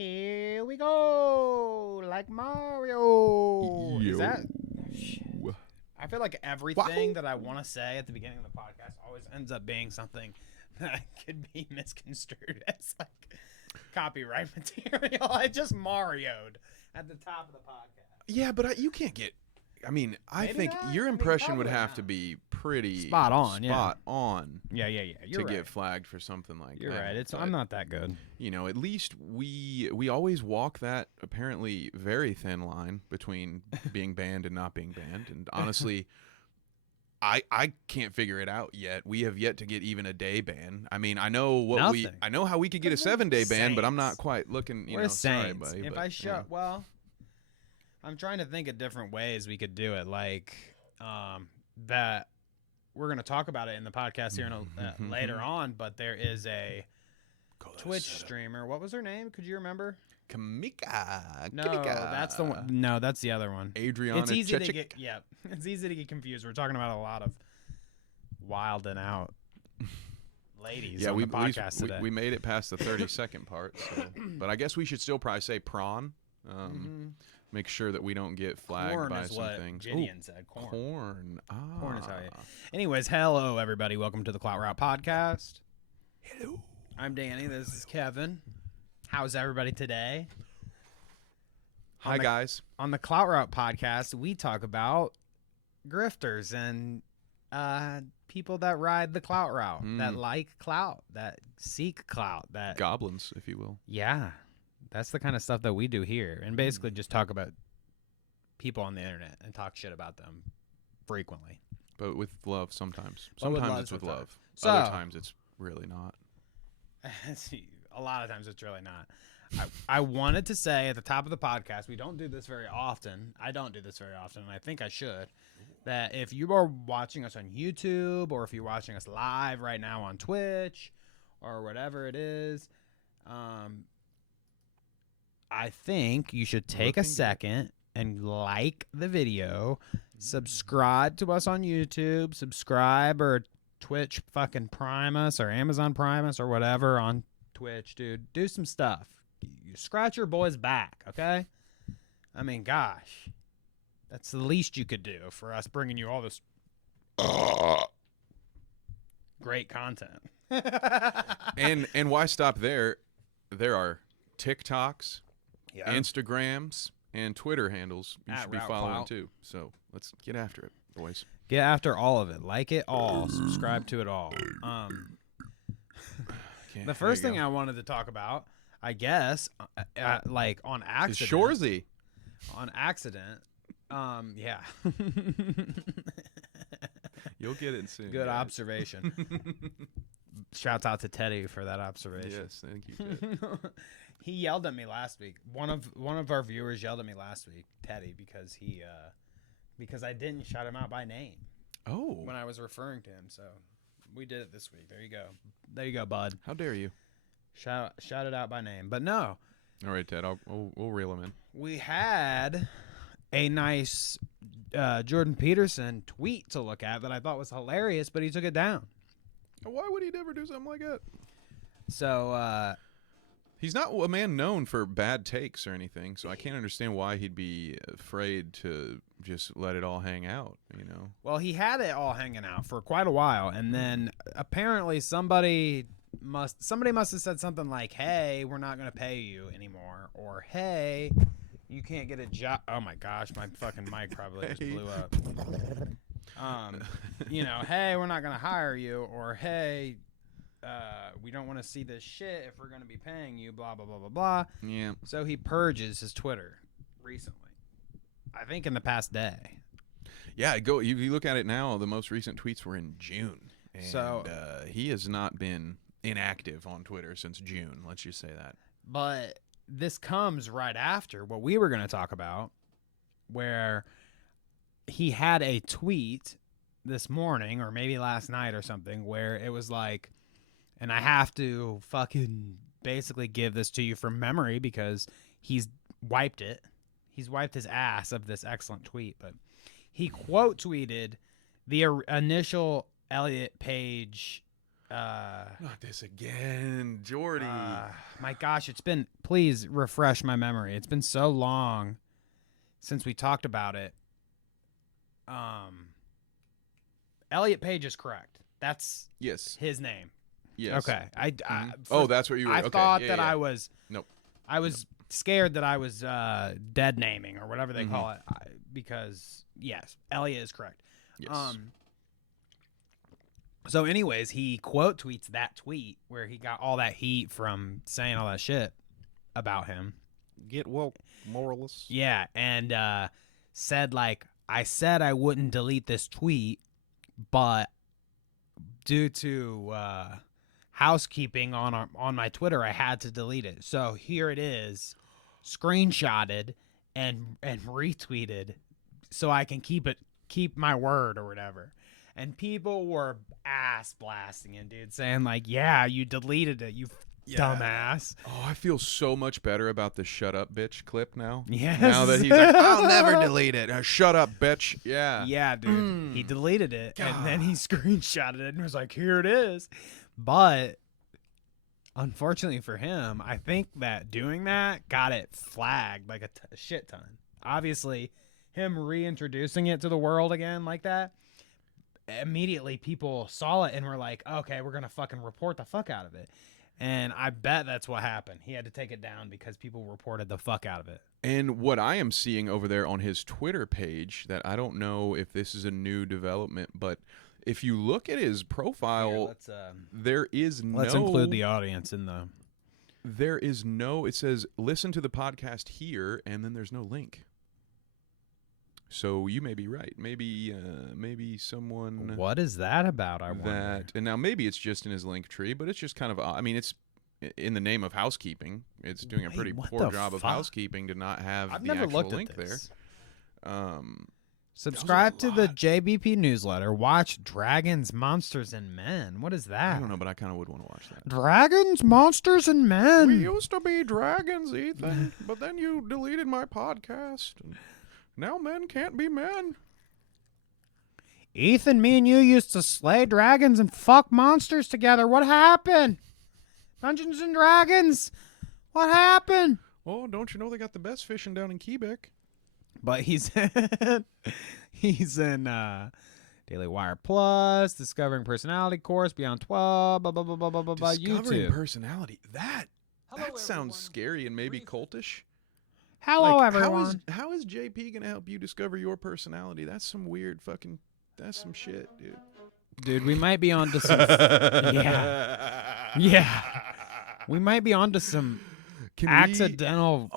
Here we go, like Mario. Yo. Is that? Shit. I feel like everything that I want to say at the beginning of the podcast always ends up being something that could be misconstrued as like copyright material. I just Mario'd at the top of the podcast. Yeah, but you can't get. I mean, I Maybe think not. your I mean, impression would probably have not. to be pretty Spot on, yeah. Spot on Yeah. You're to right. get flagged for something like You're that. right. But, I'm not that good. You know, at least we always walk that apparently very thin line between being banned and not being banned. And honestly, I can't figure it out yet. We have yet to get even a day ban. I mean, I know I know how we could get a 7-day ban, but I'm not quite looking. We're sorry, saints. buddy. If but, I show, well, I'm trying to think of different ways we could do it. Like, that we're gonna talk about it in the podcast here later on. But there is a Twitch streamer. What was her name? Could you remember? Kamika. No, that's the one. No, that's the other one. Adriana It's easy to Chechik. get. Yeah, it's easy to get confused. We're talking about a lot of wild and out ladies on the podcast today. We made it past the 30-second part, so. But I guess we should still probably say prawn. Make sure that we don't get flagged Corn by is some what things. Gideon said. Corn. Corn. Corn is how you. Anyways, hello everybody. Welcome to the Clout Route podcast. Hello. I'm Danny. This is Kevin. How's everybody today? Hi, guys. On the Clout Route podcast, we talk about grifters and people that ride the clout route, that like clout, that seek clout, that Goblins, if you will. Yeah, that's the kind of stuff that we do here, and basically just talk about people on the internet and talk shit about them frequently. But with love sometimes. But with Sometimes love it's with sometimes. love. So- Other times it's really not. A lot of times it's really not. I wanted to say at the top of the podcast, we don't do this very often. I don't do this very often, and I think I should. That if you are watching us on YouTube or if you're watching us live right now on Twitch or whatever it is, I think you should take a second and like the video, subscribe to us on YouTube, subscribe or Twitch fucking Prime us or Amazon Prime us or whatever on Twitch, dude. Do some stuff. You scratch your boy's back, okay? I mean, gosh. That's the least you could do for us bringing you all this great content. And why stop there? There are TikToks, Yeah. Instagrams, and Twitter handles you At should be Route following Clout. too. So let's get after it, boys. Get after all of it. Like it all. Subscribe to it all. The first thing I wanted to talk about, I guess, like on is accident. Shorzy. On accident. Yeah. You'll get it soon. Good guys. observation. Shouts out to Teddy for that observation. Yes, thank you, Ted. He yelled at me last week. One of our viewers yelled at me last week, Teddy, because I didn't shout him out by name Oh, when I was referring to him. So we did it this week. There you go, bud. how dare you? Shout it out by name. But no, All right, Ted, we'll reel him in. we had a nice Jordan Peterson tweet to look at that I thought was hilarious, but he took it down. Why would he never do something like that? So He's not a man known for bad takes or anything, so I can't understand why he'd be afraid to just let it all hang out, you know? well, he had it all hanging out for quite a while, and then apparently somebody must have said something like, "Hey, we're not going to pay you anymore," or "Hey, you can't get a job." Oh my gosh, my fucking mic probably just blew up. You know, "Hey, we're not going to hire you," or "Hey, we don't want to see this shit if we're going to be paying you," blah blah blah blah blah. Yeah. So he purges his Twitter recently. I think in the past day. Yeah, you look at it now, the most recent tweets were in June. And So- he has not been inactive on Twitter since June, let's just say that. But this comes right after what we were going to talk about, where he had a tweet this morning or maybe last night or something where it was like, and I have to fucking basically give this to you from memory because he's wiped it. He's wiped his ass of this excellent tweet, but he quote tweeted the initial Elliot Page Not this again, Jordy. My gosh, please refresh my memory. It's been so long since we talked about it. Elliot Page is correct. That's Yes. his name. Yes. Okay. That's what you were. I okay. thought yeah, that yeah. I was. Nope. I was scared that I was dead naming or whatever they call it, because yes, Elliot is correct. Yes. So, anyways, he quote tweets that tweet where he got all that heat from saying all that shit about him. Get woke, moralists. Yeah, and said, like, I said I wouldn't delete this tweet, but due to housekeeping on my Twitter, I had to delete it. So here it is, screenshotted and retweeted, so I can keep my word or whatever. And people were ass blasting him, dude, saying like, "Yeah, you deleted it, you dumbass." Oh, I feel so much better about the "shut up, bitch" clip now. Yes. Now that he's like, "I'll never delete it." Shut up, bitch. Yeah. Yeah, dude. He deleted it, and then he screenshotted it and was like, "Here it is." But unfortunately for him, I think that doing that got it flagged like a shit ton. Obviously, him reintroducing it to the world again like that, immediately people saw it and were like, okay, we're going to fucking report the fuck out of it. And I bet that's what happened. He had to take it down because people reported the fuck out of it. And what I am seeing over there on his Twitter page, that I don't know if this is a new development, but if you look at his profile, there is no... Let's include the audience in the... There is no... It says, listen to the podcast here, and then there's no link. So you may be right. Maybe someone... What is that about, I wonder? And now maybe it's just in his link tree, but it's just kind of... I mean, it's in the name of housekeeping. It's doing a pretty poor job of housekeeping to not have the actual link there. Subscribe to the JBP newsletter. Watch Dragons, Monsters, and Men. What is that? I don't know, but I kind of would want to watch that. Dragons, Monsters, and Men. We used to be dragons, Ethan, but then you deleted my podcast. And now men can't be men. Ethan, me and you used to slay dragons and fuck monsters together. What happened? Dungeons and Dragons. What happened? Oh, don't you know they got the best fishing down in Quebec? But he's in Daily Wire Plus, Discovering Personality Course, Beyond 12, blah, blah, blah, blah, blah, blah, Discovering YouTube. Personality. That sounds scary and maybe cultish. Hello, everyone. How is JP going to help you discover your personality? That's some weird fucking... That's some shit, dude. Dude, we might be on to some... Yeah. We might be on to some accidental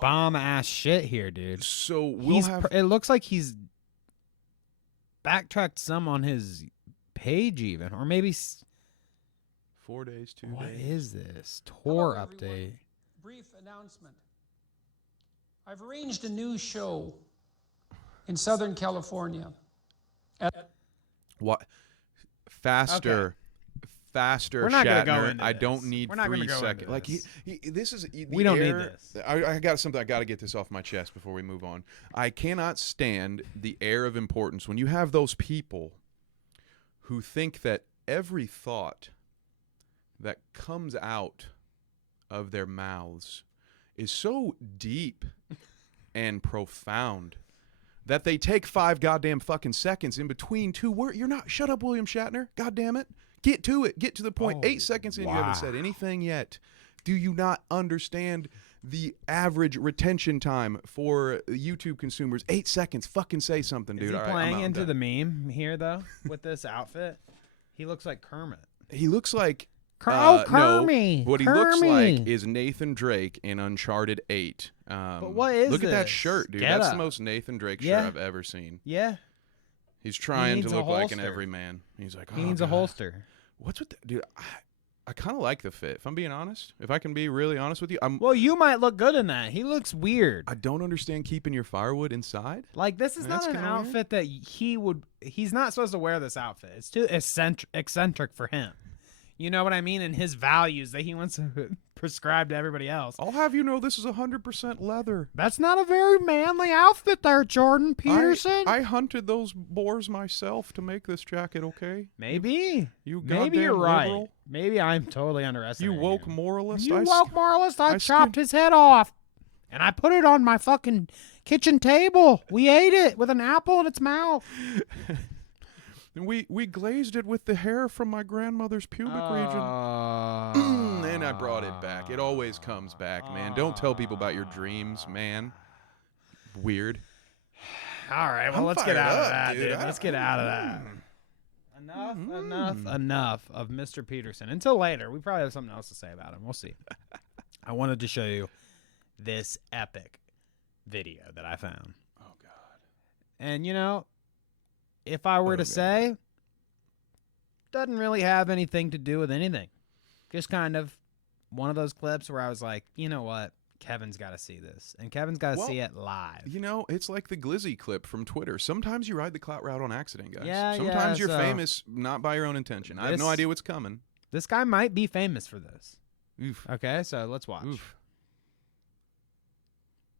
bomb-ass shit here, dude. So it looks like he's backtracked some on his page even. Or maybe... 4 days, 2 days. What is this? Tour update. Everyone. Brief announcement. I've arranged a new show in Southern California. What? Faster. Okay. Faster, We're not Shatner. Gonna go into I this. don't need We're not 3 gonna go seconds. into Like this. this is we don't need this. I got something. I got to get this off my chest before we move on. I cannot stand the air of importance when you have those people who think that every thought that comes out of their mouths is so deep and profound that they take 5 goddamn fucking seconds in between 2 words. You're not... Shut up, William Shatner. God damn it. Get to it. Get to the point. 8 seconds in, you haven't said anything yet. Do you not understand the average retention time for YouTube consumers? 8 seconds. Fucking say something, dude. Is he All right, playing I'm into done. the meme here, though, with this outfit? He looks like Kermit. He looks like... Kermit. No, what he looks like is Nathan Drake in Uncharted 8. But what is Look at that this? shirt, dude. Get That's up. the most Nathan Drake shirt Yeah. I've ever seen. Yeah. He's trying to needs a look like an holster. everyman. He's like, He oh, needs a God. holster. What's with that? Dude, I kind of like the fit. If I'm being honest, if I can be really honest with you, Well, you might look good in that. He looks weird. I don't understand keeping your firewood inside. Like, this is That's not an kinda weird. outfit that he's not supposed to wear this outfit. It's too eccentric for him. You know what I mean? And his values that he wants to prescribe to everybody else. I'll have you know this is 100% leather. That's not a very manly outfit there, Jordan Peterson. I hunted those boars myself to make this jacket, okay? Maybe. You Maybe you're goddamn right. liberal. Maybe I'm totally You underestimating woke him. moralist. You woke moralist. I I chopped his head off. And I put it on my fucking kitchen table. We ate it with an apple in its mouth. And we glazed it with the hair from my grandmother's pubic region. And I brought it back. It always comes back, man. Don't tell people about your dreams, man. Weird. All right, well, I'm let's get fired out of up, that, dude. dude. Let's get out of that. Enough of Mr. Peterson. Until later. We probably have something else to say about him. We'll see. I wanted to show you this epic video that I found. Oh, God. And, you know, if I were to say, doesn't really have anything to do with anything. Just kind of one of those clips where I was like, you know what? Kevin's got to see this. And Kevin's got to see it live. You know, it's like the Glizzy clip from Twitter. Sometimes you ride the Clout Route on accident, guys. Yeah, Sometimes yeah, you're so famous not by your own intention. I have no this- idea what's coming. This guy might be famous for this. Oof. Okay, so let's watch. Oof.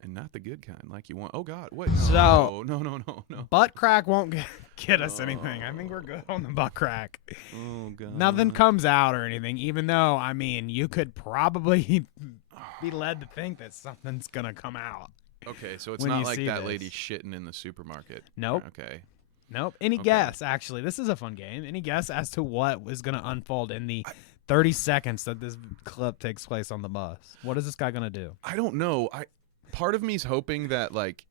And not the good kind, like you want. Oh, God. What? So- No. Butt crack won't get us anything. I think we're good on the butt crack. Oh, God. Nothing comes out or anything, even though, I mean, you could probably be led to think that something's going to come out. Okay, so it's when not you like see that this. lady shitting in the supermarket. Nope. Okay. Nope. Any Okay. guess, actually? This is a fun game. Any guess as to what was going to unfold in the 30 seconds that this clip takes place on the bus? What is this guy going to do? I don't know. Part of me's hoping that, like,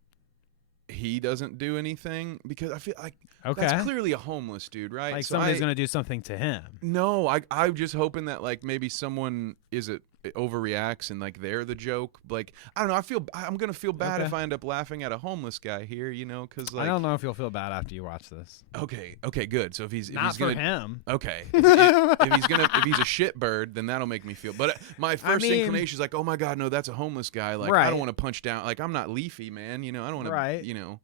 he doesn't do anything because I feel like that's clearly a homeless dude, right? Like So somebody's going to do something to him. No, I'm just hoping that, like, maybe someone overreacts and, like, they're the joke. Like, I don't know. I'm gonna feel bad if I end up laughing at a homeless guy here, you know, because, like, I don't know if you'll feel bad after you watch this. Okay, good. So if he's Not gonna, for him. okay, if he's a shit bird, then that'll make me feel. But my first inclination is like, oh my God, no, that's a homeless guy. Like, I don't want to punch down. Like, I'm not Leafy, man. You know, I don't want to, you know,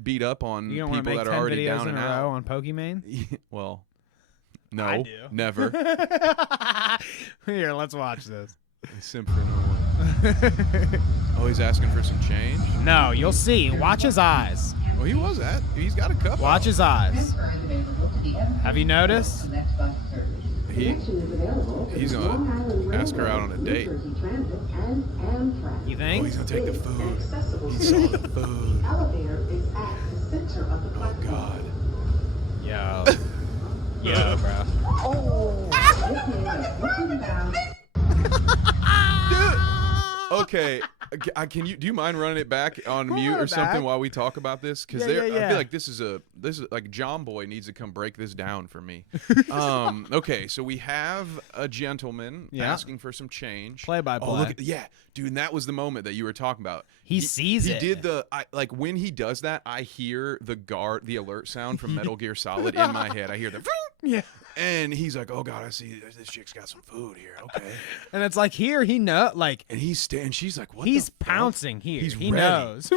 beat up on You don't people want to make that 10 are already videos down in and a row out. on Pokimane? Well, no, I do. never. Here, let's watch this. Simp for no one. Oh, he's asking for some change? No, you'll see. Watch his eyes. Well, he's got a cup. Watch his eyes. Have you noticed? He's gonna ask her out on a date. You think? Oh, he's gonna take the food. He saw the food. Oh God. Yo, bro. Okay, do you mind running it back on mute or something while we talk about this? Because I feel like this is like John Boy needs to come break this down for me. Okay, so we have a gentleman asking for some change. Play by play. Oh, look, dude, and that was the moment that you were talking about. He sees it. He did like when he does that, I hear the alert sound from Metal Gear Solid in my head. I hear the and he's like, oh God, I see this chick's got some food here. Okay. And it's like here he like and she's like, what? He's the fuck? pouncing here. He ready. knows.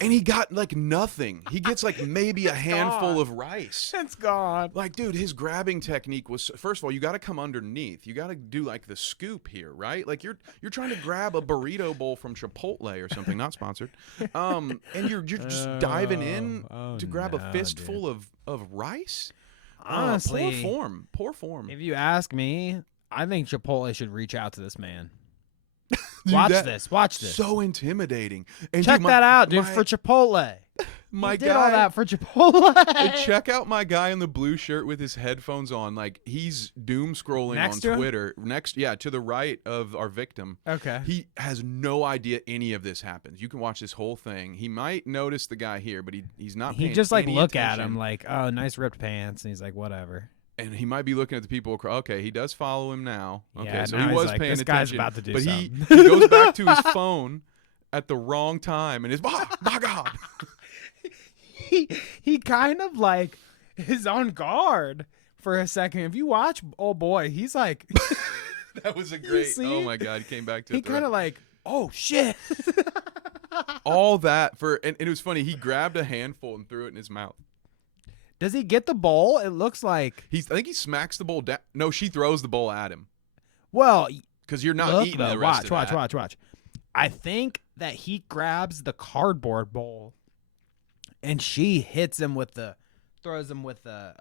And he got like nothing. He gets like maybe a handful of rice. It's gone. Like, dude, his grabbing technique was, first of all, you got to come underneath. You got to do like the scoop here, right? Like you're trying to grab a burrito bowl from Chipotle or something, not sponsored. And you're just diving in to grab a fistful of rice. Honestly, poor form. If you ask me, I think Chipotle should reach out to this man. Watch this. So intimidating. And check that out, dude. For Chipotle, my did all that for Chipotle. Check out my guy in the blue shirt with his headphones on. Like he's doom scrolling on Twitter. To the right of our victim. Okay. He has no idea any of this happens. You can watch this whole thing. He might notice the guy here, but he's not. He just like look at him like, oh, nice ripped pants, and he's like, whatever. And he might be looking at the people. Okay, he does follow him now. Okay, yeah, so now he was like, paying this attention. Guy's about to do but something. he goes back to his phone at the wrong time, and is my God. He kind of like is on guard for a second. If you watch, oh boy, he's like. That was a great. Oh my God, he came back to. He kind of like, oh shit. All that and it was funny. He grabbed a handful and threw it in his mouth. Does he get the bowl? It looks like. I think he smacks the bowl down. No, she throws the bowl at him. Well, because you're not look, eating though, the rest of that. Watch. I think that he grabs the cardboard bowl, and she hits him with throws him with the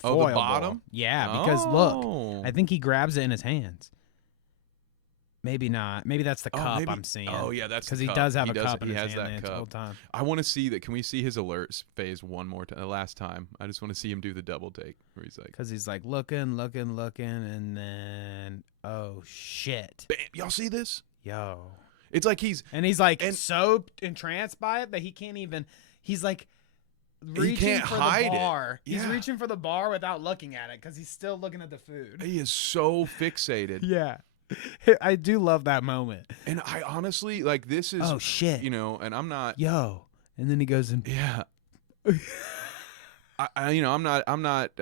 foil the bottom. Bowl. Yeah, because look, I think he grabs it in his hands. Maybe not. Maybe that's the cup I'm seeing. Oh yeah, that's because the he cup. does have he a does, cup in he his has hand that the whole cup. time. I want to see that. Can we see his alert phase one more time? The last time. I just want to see him do the double take where he's like, because he's like looking, and then oh shit, bam! Y'all see this? Yo, it's like he's like so entranced by it that he can't even. He's like reaching for hide the bar. it. He's Yeah. reaching for the bar without looking at it because he's still looking at the food. He is so fixated. Yeah. I do love that moment. And I honestly like this is oh shit, and I'm not yo, and then he goes in. Yeah. I'm not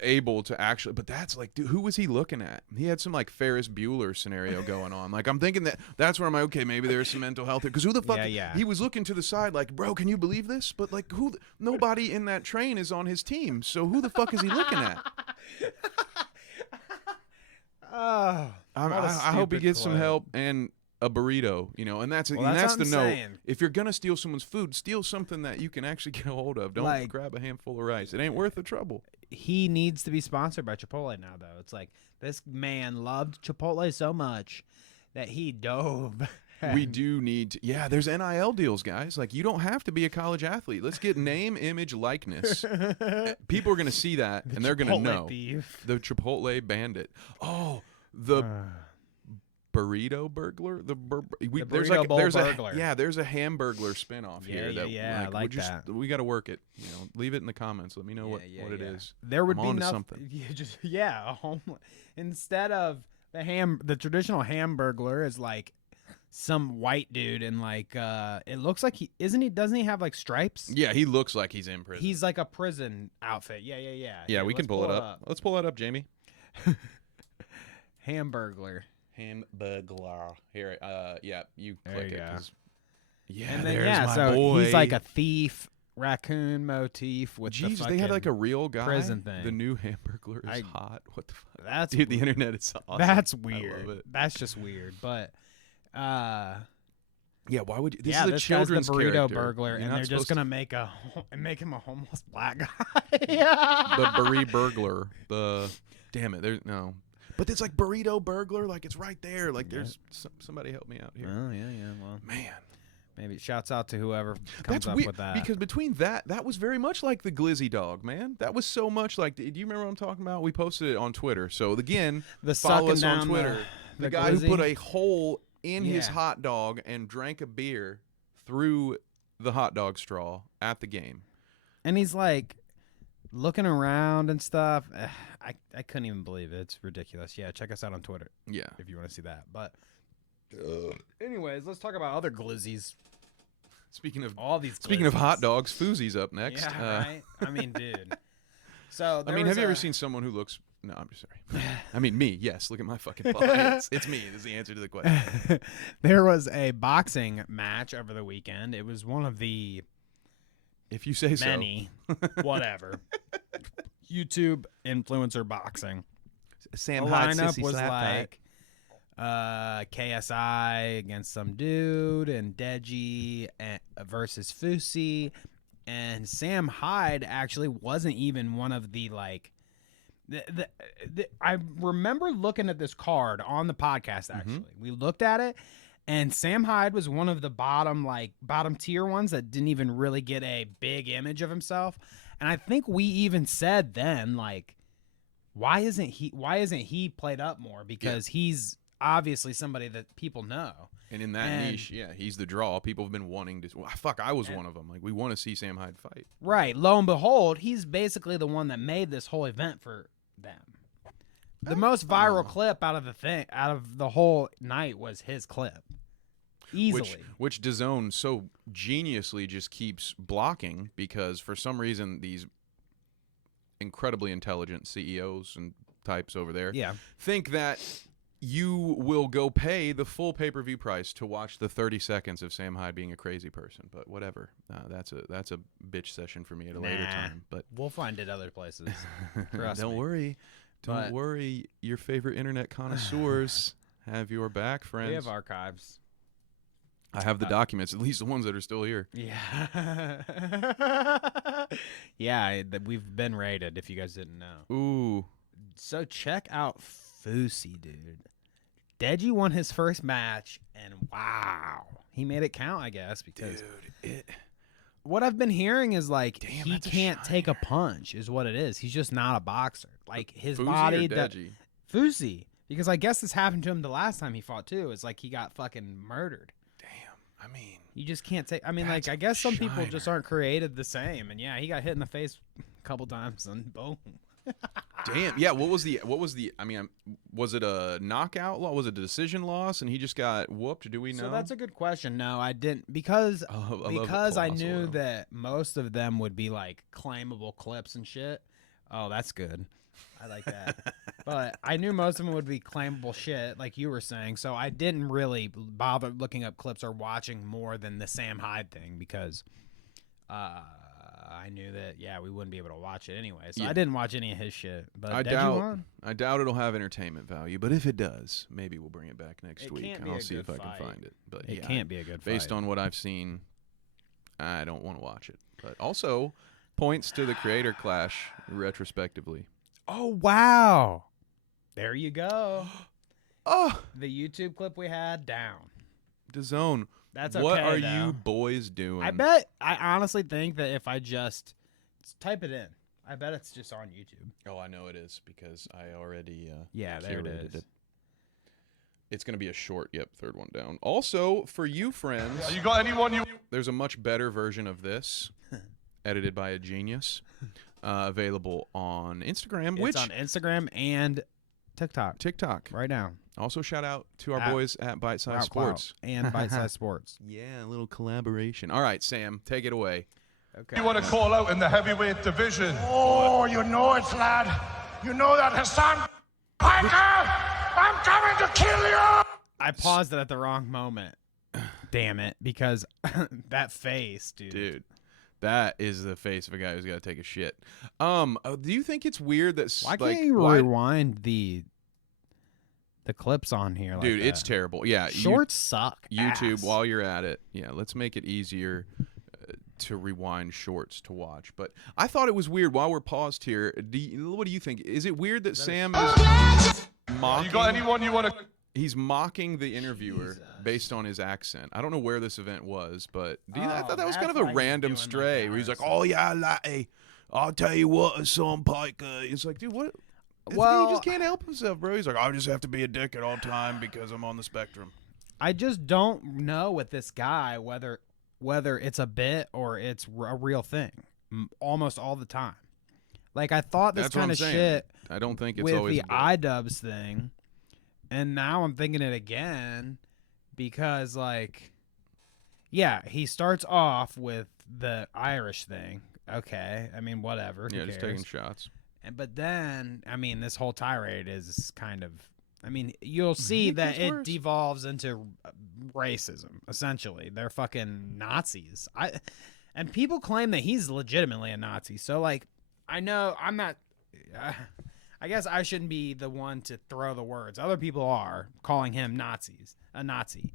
able to actually, but that's like, dude, who was he looking at? He had some like Ferris Bueller scenario going on. Like I'm thinking that's where I'm like, okay, maybe there's some mental health because who the fuck? Yeah. He was looking to the side like, bro, can you believe this? But like, nobody in that train is on his team, so who the fuck is he looking at? Oh, I hope he gets some help and a burrito, and that's that's the what I'm note. saying. If you're gonna steal someone's food, steal something that you can actually get a hold of. Don't Like- grab a handful of rice. It ain't worth the trouble. He needs to be sponsored by Chipotle now, though. It's like this man loved Chipotle so much that he dove. We do need to, there's NIL deals, guys. Like, you don't have to be a college athlete. Let's get name, image, likeness. People are going to see that, and they're going to know. Thief. The Chipotle bandit. Oh, the burrito burglar. There's burrito bowl there's burglar. there's a Hamburglar spinoff here. Yeah, I like that. We got to work it. Leave it in the comments. Let me know what it is. There would I'm be onto nothing. something. A home. Instead of the traditional Hamburglar is like some white dude and like it looks like doesn't he have like stripes? Yeah, he looks like he's in prison. He's like a prison outfit. Yeah. Yeah, we can pull it up. Let's pull it up, Jamie. Hamburglar. Hamburglar. Here, you There click you it. go. 'Cause- Yeah, And then, there's my so boy. he's like a thief raccoon motif with the Jesus, they had like a real guy. prison thing. The new Hamburglar is hot. What the fuck? That's Dude, the internet is awesome. That's I weird. love it. That's just weird. But Yeah, why would you? This yeah, is a this children's guy's the burrito character. burglar, You're and not they're just supposed gonna make him a homeless black guy. Yeah. the burrito burglar. Damn it, there's no. But it's like burrito burglar, like it's right there. Like there's somebody help me out here. Oh yeah. Well, Man, maybe shouts out to whoever comes that's up weird with that. because between that was very much like the glizzy dog, man. That was so much like. Do you remember what I'm talking about? We posted it on Twitter. So again, the follow sucking us on down Twitter. The guy glizzy. who put a hole in his Yeah. hot dog and drank a beer through the hot dog straw at the game. And he's like looking around and stuff. I couldn't even believe it. It's ridiculous. Yeah, check us out on Twitter Yeah. if you want to see that. But anyways, let's talk about other glizzies. Speaking of Glizzies. hot dogs, Fousey's up next. Yeah, right. I mean, dude. So I mean, have you ever seen someone who looks? No, I'm just sorry. I mean, me. Yes, look at my fucking body. It's me. Is the answer to the question. There was a boxing match over the weekend. It was one of the If you say many, whatever, YouTube influencer boxing. Sam The Hyde lineup sissy was slapback. like KSI against some dude and Deji versus Fousey, and Sam Hyde actually wasn't even one of the like. I remember looking at this card on the podcast. Actually, we looked at it, and Sam Hyde was one of the bottom tier ones that didn't even really get a big image of himself. And I think we even said then, like, why isn't he played up more? Because he's obviously somebody that people know. And in that niche, yeah, he's the draw. People have been wanting to. Well, fuck, I was one of them. Like, we want to see Sam Hyde fight. Right. Lo and behold, he's basically the one that made this whole event for them. The most viral clip out of the whole night was his clip. Easily. Which DAZN so geniusly just keeps blocking because for some reason these incredibly intelligent CEOs and types over there think that you will go pay the full pay-per-view price to watch the 30 seconds of Sam Hyde being a crazy person. But whatever. That's a bitch session for me at a later time. But we'll find it other places. Trust Don't me. worry. Don't worry. Your favorite internet connoisseurs have your back, friends. We have archives. I have the documents, at least the ones that are still here. Yeah. We've been rated, if you guys didn't know. Ooh. So check out Fousey, dude. Deji won his first match, and wow. He made it count, I guess, because what I've been hearing is like he can't take a punch is what it is. He's just not a boxer. Like his Fousey body or Deji? Fousey. Because I guess this happened to him the last time he fought too. It's like he got fucking murdered. I mean, you just can't take. I mean, like, I guess some people just aren't created the same. And yeah, he got hit in the face a couple times and boom. Damn. Yeah. What was the? I mean, was it a knockout loss? Was it a decision loss? And he just got whooped? Do we know? So that's a good question. No, I didn't because I knew that most of them would be like claimable clips and shit. Oh, that's good. I like that. But I knew most of them would be claimable shit, like you were saying. So I didn't really bother looking up clips or watching more than the Sam Hyde thing because I knew that, we wouldn't be able to watch it anyway. So I didn't watch any of his shit. But I doubt it'll have entertainment value. But if it does, maybe we'll bring it back next week. And I'll see if I can find it. But it can't be a good fight. Based on what I've seen, I don't want to watch it. But also, points to the Creator Clash retrospectively. Oh, wow. There you go. Oh, the YouTube clip we had down. DAZN. That's okay, what are though. you boys doing? I honestly think that if I just type it in, I bet it's just on YouTube. Oh, I know it is because I already there it is. It's going to be a short, third one down. Also, for you friends, you got anyone there's a much better version of this, edited by a genius, available on Instagram. It's on Instagram and TikTok right now. Also, shout out to our boys at Bite Size Sports. And Bite Size Sports. Yeah, a little collaboration. All right, Sam, take it away. Okay. You want to call out in the heavyweight division? Oh, you know it, lad. You know that Hasan Piker! I'm coming to kill you! I paused it at the wrong moment. Damn it, because that face, dude. Dude. That is the face of a guy who's got to take a shit. Do you think it's weird that why can't you rewind the clips on here? Like dude, it's terrible. Yeah, shorts suck. YouTube, ass. while you're at it, let's make it easier to rewind shorts to watch. But I thought it was weird while we're paused here. What do you think? Is it weird that Sam is mocking? You got anyone you want to? He's mocking the interviewer based on his accent. I don't know where this event was, but I thought that was kind of a random stray where he's like, "Oh yeah, latte, I'll tell you what, Hasan Piker." It's like, dude, what? Well, he just can't help himself, bro. He's like, "I just have to be a dick at all time because I'm on the spectrum." I just don't know with this guy whether it's a bit or it's a real thing. Almost all the time. Like I thought this kind of shit. I don't think it's with always the iDubbbz thing. And now I'm thinking it again because, like, he starts off with the Irish thing. Okay. I mean, whatever. Yeah, just taking shots. But then, I mean, this whole tirade is kind of, I mean, you'll see that it devolves into racism, essentially. They're fucking Nazis. And people claim that he's legitimately a Nazi. So, like, I know I'm not... I guess I shouldn't be the one to throw the words. Other people are calling him a Nazi.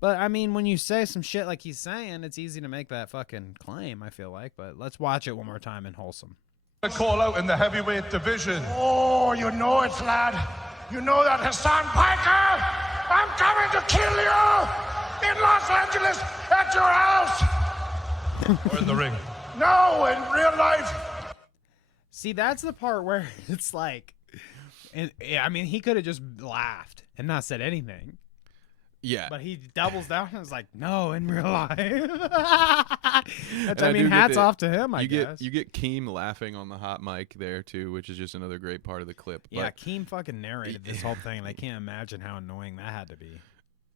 But, I mean, when you say some shit like he's saying, it's easy to make that fucking claim, I feel like. But let's watch it one more time in wholesome. Call out in the heavyweight division. Oh, you know it, lad. You know that Hasan Piker! I'm coming to kill you! In Los Angeles, at your house! Or in the ring? No, in real life. See, that's the part where it's like, I mean, he could have just laughed and not said anything. Yeah. But he doubles down and is like, no, in real life. I mean, hats off to him, I guess. You get Keem laughing on the hot mic there, too, which is just another great part of the clip. Yeah, Keem fucking narrated this whole thing, and I can't imagine how annoying that had to be.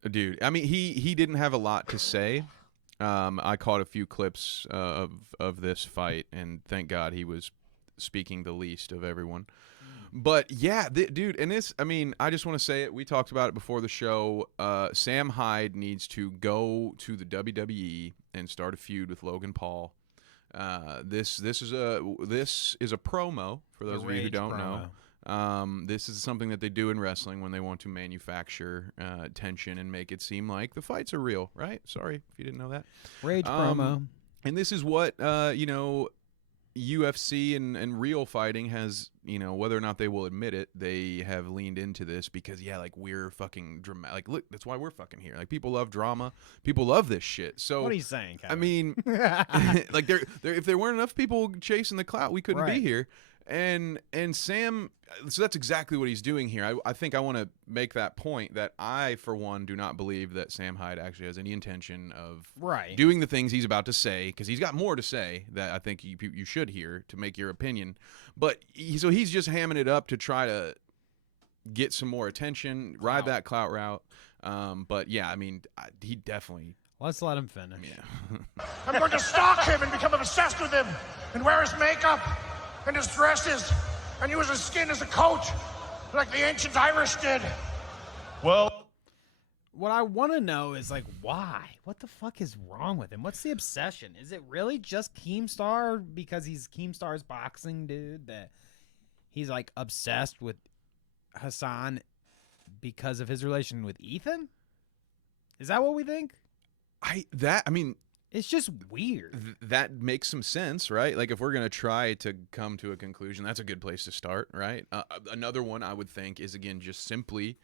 Dude, I mean, he didn't have a lot to say. I caught a few clips of this fight, and thank God he was speaking the least of everyone. But yeah, dude, and this, I mean, I just want to say it. We talked about it before the show. Sam Hyde needs to go to the WWE and start a feud with Logan Paul. This is a promo for those of you who don't know. This is something that they do in wrestling when they want to manufacture tension and make it seem like the fights are real, right? Sorry if you didn't know that. Rage promo. And this is what UFC and real fighting has, whether or not they will admit it, they have leaned into this because, like, we're fucking dramatic. Like, look, that's why we're fucking here. Like, people love drama. People love this shit. So What are you saying, Kevin? I mean, like, if there weren't enough people chasing the clout, we couldn't be here. And Sam, so that's exactly what he's doing here. I think I want to make that point that I, for one, do not believe that Sam Hyde actually has any intention of doing the things he's about to say, because he's got more to say that I think you should hear to make your opinion. But so he's just hamming it up to try to get some more attention, ride that clout route. But yeah, I mean, he definitely. Let's let him finish. Yeah. I'm going to stalk him and become obsessed with him and wear his makeup and his dresses and use his skin as a coat like the ancient Irish did. Well, what I want to know is, like, why? What the fuck is wrong with him? What's the obsession? Is it really just Keemstar because he's Keemstar's boxing dude that he's, like, obsessed with Hasan because of his relation with Ethan? Is that what we think? I mean, it's just weird. That makes some sense, right? Like, if we're going to try to come to a conclusion, that's a good place to start, right? Another one I would think is, again, just simply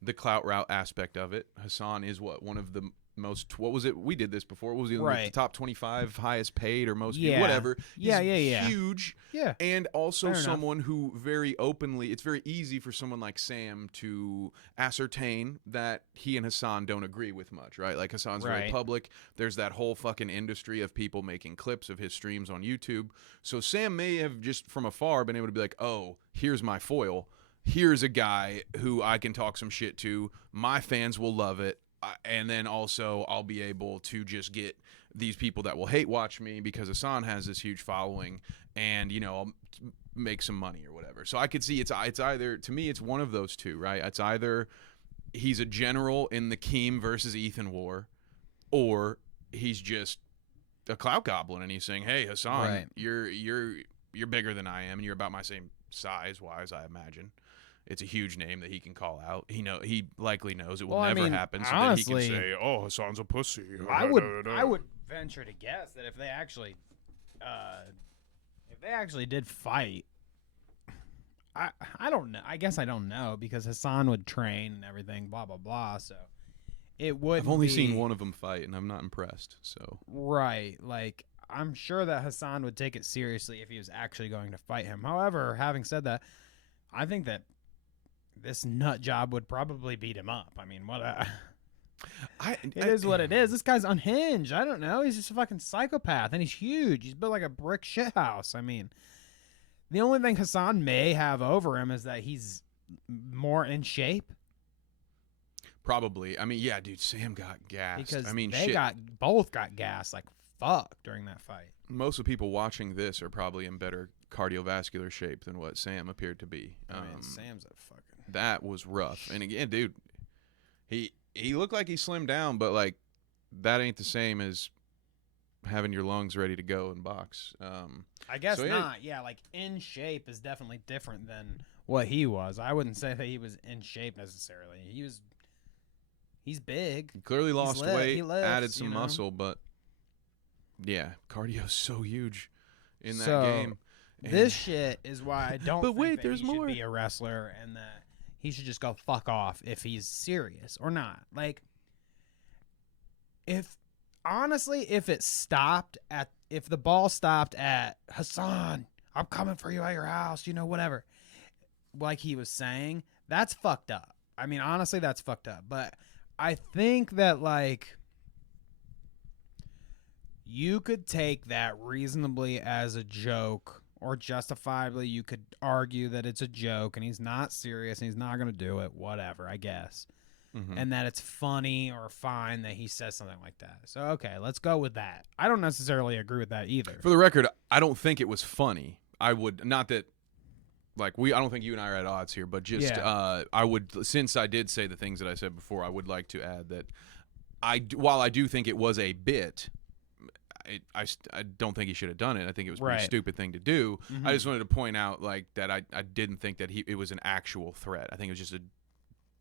the clout route aspect of it. Hasan is one of the most, what was it? We did this before. What was he? The top 25 highest paid or most, whatever. Yeah. Huge. Yeah. And also Fair someone who very openly, it's very easy for someone like Sam to ascertain that he and Hasan don't agree with much, right? Like, Hasan's very public. There's that whole fucking industry of people making clips of his streams on YouTube. So Sam may have just from afar been able to be like, oh, here's my foil. Here's a guy who I can talk some shit to. My fans will love it. And then also I'll be able to just get these people that will hate watch me because Hasan has this huge following, and I'll make some money or whatever. So I could see it's either, to me, it's one of those two, right? It's either he's a general in the Keem versus Ethan war, or he's just a clout goblin and he's saying, hey, Hasan, you're bigger than I am and you're about my same size-wise, I imagine. It's a huge name that he can call out. He likely knows it will never happen. So honestly, then he can say, "Oh, Hasan's a pussy." I would venture to guess that if they actually did fight, I don't know. I guess I don't know because Hasan would train and everything, blah blah blah. So it would. I've only seen one of them fight, and I'm not impressed. So like I'm sure that Hasan would take it seriously if he was actually going to fight him. However, having said that, I think that this nut job would probably beat him up. I mean, it is what it is. This guy's unhinged. I don't know. He's just a fucking psychopath, and he's huge. He's built like a brick shithouse. I mean, the only thing Hasan may have over him is that he's more in shape. Probably. I mean, yeah, dude, Sam got gassed. Because I mean, they both got gassed like fuck during that fight. Most of the people watching this are probably in better cardiovascular shape than what Sam appeared to be. I mean, Sam's a fucking... That was rough. And again, dude, he looked like he slimmed down, but like that ain't the same as having your lungs ready to go in box. I guess not. Yeah, like in shape is definitely different than what he was. I wouldn't say that he was in shape necessarily. He's big. He clearly lost weight, added some muscle, but yeah, cardio's so huge in that game. This shit is why I don't think that there's he more. should be a wrestler and that he should just go fuck off if he's serious or not. Like, if the ball stopped at Hasan, I'm coming for you at your house, whatever, like he was saying, that's fucked up. I mean, honestly, that's fucked up. But I think that, like, you could take that reasonably as a joke, or justifiably you could argue that it's a joke and he's not serious and he's not going to do it, whatever, I guess. Mm-hmm. And that it's funny or fine that he says something like that. So, okay, let's go with that. I don't necessarily agree with that either. For the record, I don't think it was funny. I would, not that like I don't think you and I are at odds here, but just I would, since I did say the things that I said before, I would like to add that while I do think it was a bit, I don't think he should have done it. I think it was a pretty stupid thing to do. I just wanted to point out like that I didn't think that it was an actual threat. I think it was just a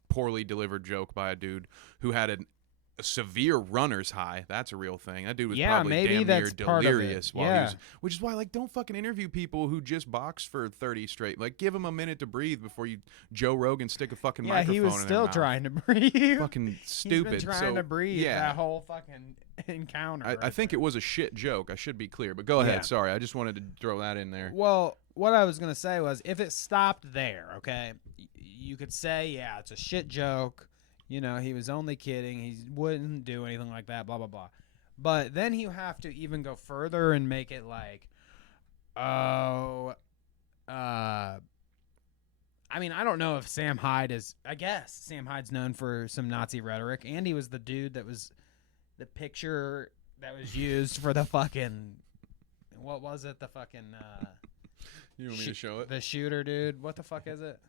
poorly delivered joke by a dude who had a severe runner's high. That's a real thing. That dude was probably maybe damn near that's part of it. delirious while he was, which is why, like, don't fucking interview people who just boxed for 30 straight. Like, give them a minute to breathe before you Joe Rogan stick a fucking microphone he was in their still mouth. trying to breathe. Fucking stupid. He's been trying to breathe that whole fucking encounter. I think it was a shit joke. I should be clear, but go ahead. Sorry, I just wanted to throw that in there. Well, what I was gonna say was, if it stopped there, okay, you could say, yeah, it's a shit joke. You know, he was only kidding. He wouldn't do anything like that, blah, blah, blah. But then you have to even go further and make it like, I mean, I don't know if Sam Hyde is, I guess Sam Hyde's known for some Nazi rhetoric. And he was the dude that was the picture that was used for the fucking, what was it? The fucking, you want me to show it? The shooter, dude. What the fuck is it?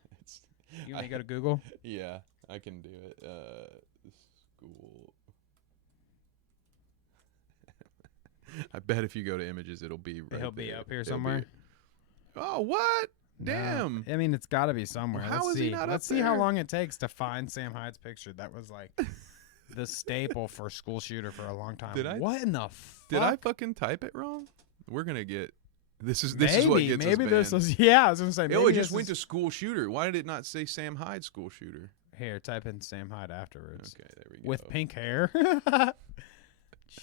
You want me to go to Google? Yeah. I can do it. School. I bet if you go to images, it'll be right He'll be there. up here somewhere. Oh, what? No. Damn. I mean, it's got to be somewhere. Well, how Let's is see. he not Let's up see how there? long it takes to find Sam Hyde's picture. That was like the staple for school shooter for a long time. Did I? What in the fuck? Did I fucking type it wrong? We're gonna get. This is what Maybe gets us this banned. was. Yeah, I was gonna say. Maybe Oh, it just this went to is- school shooter. Why did it not say Sam Hyde school shooter? Here, type in Sam Hyde afterwards. Okay, there we go. With pink hair.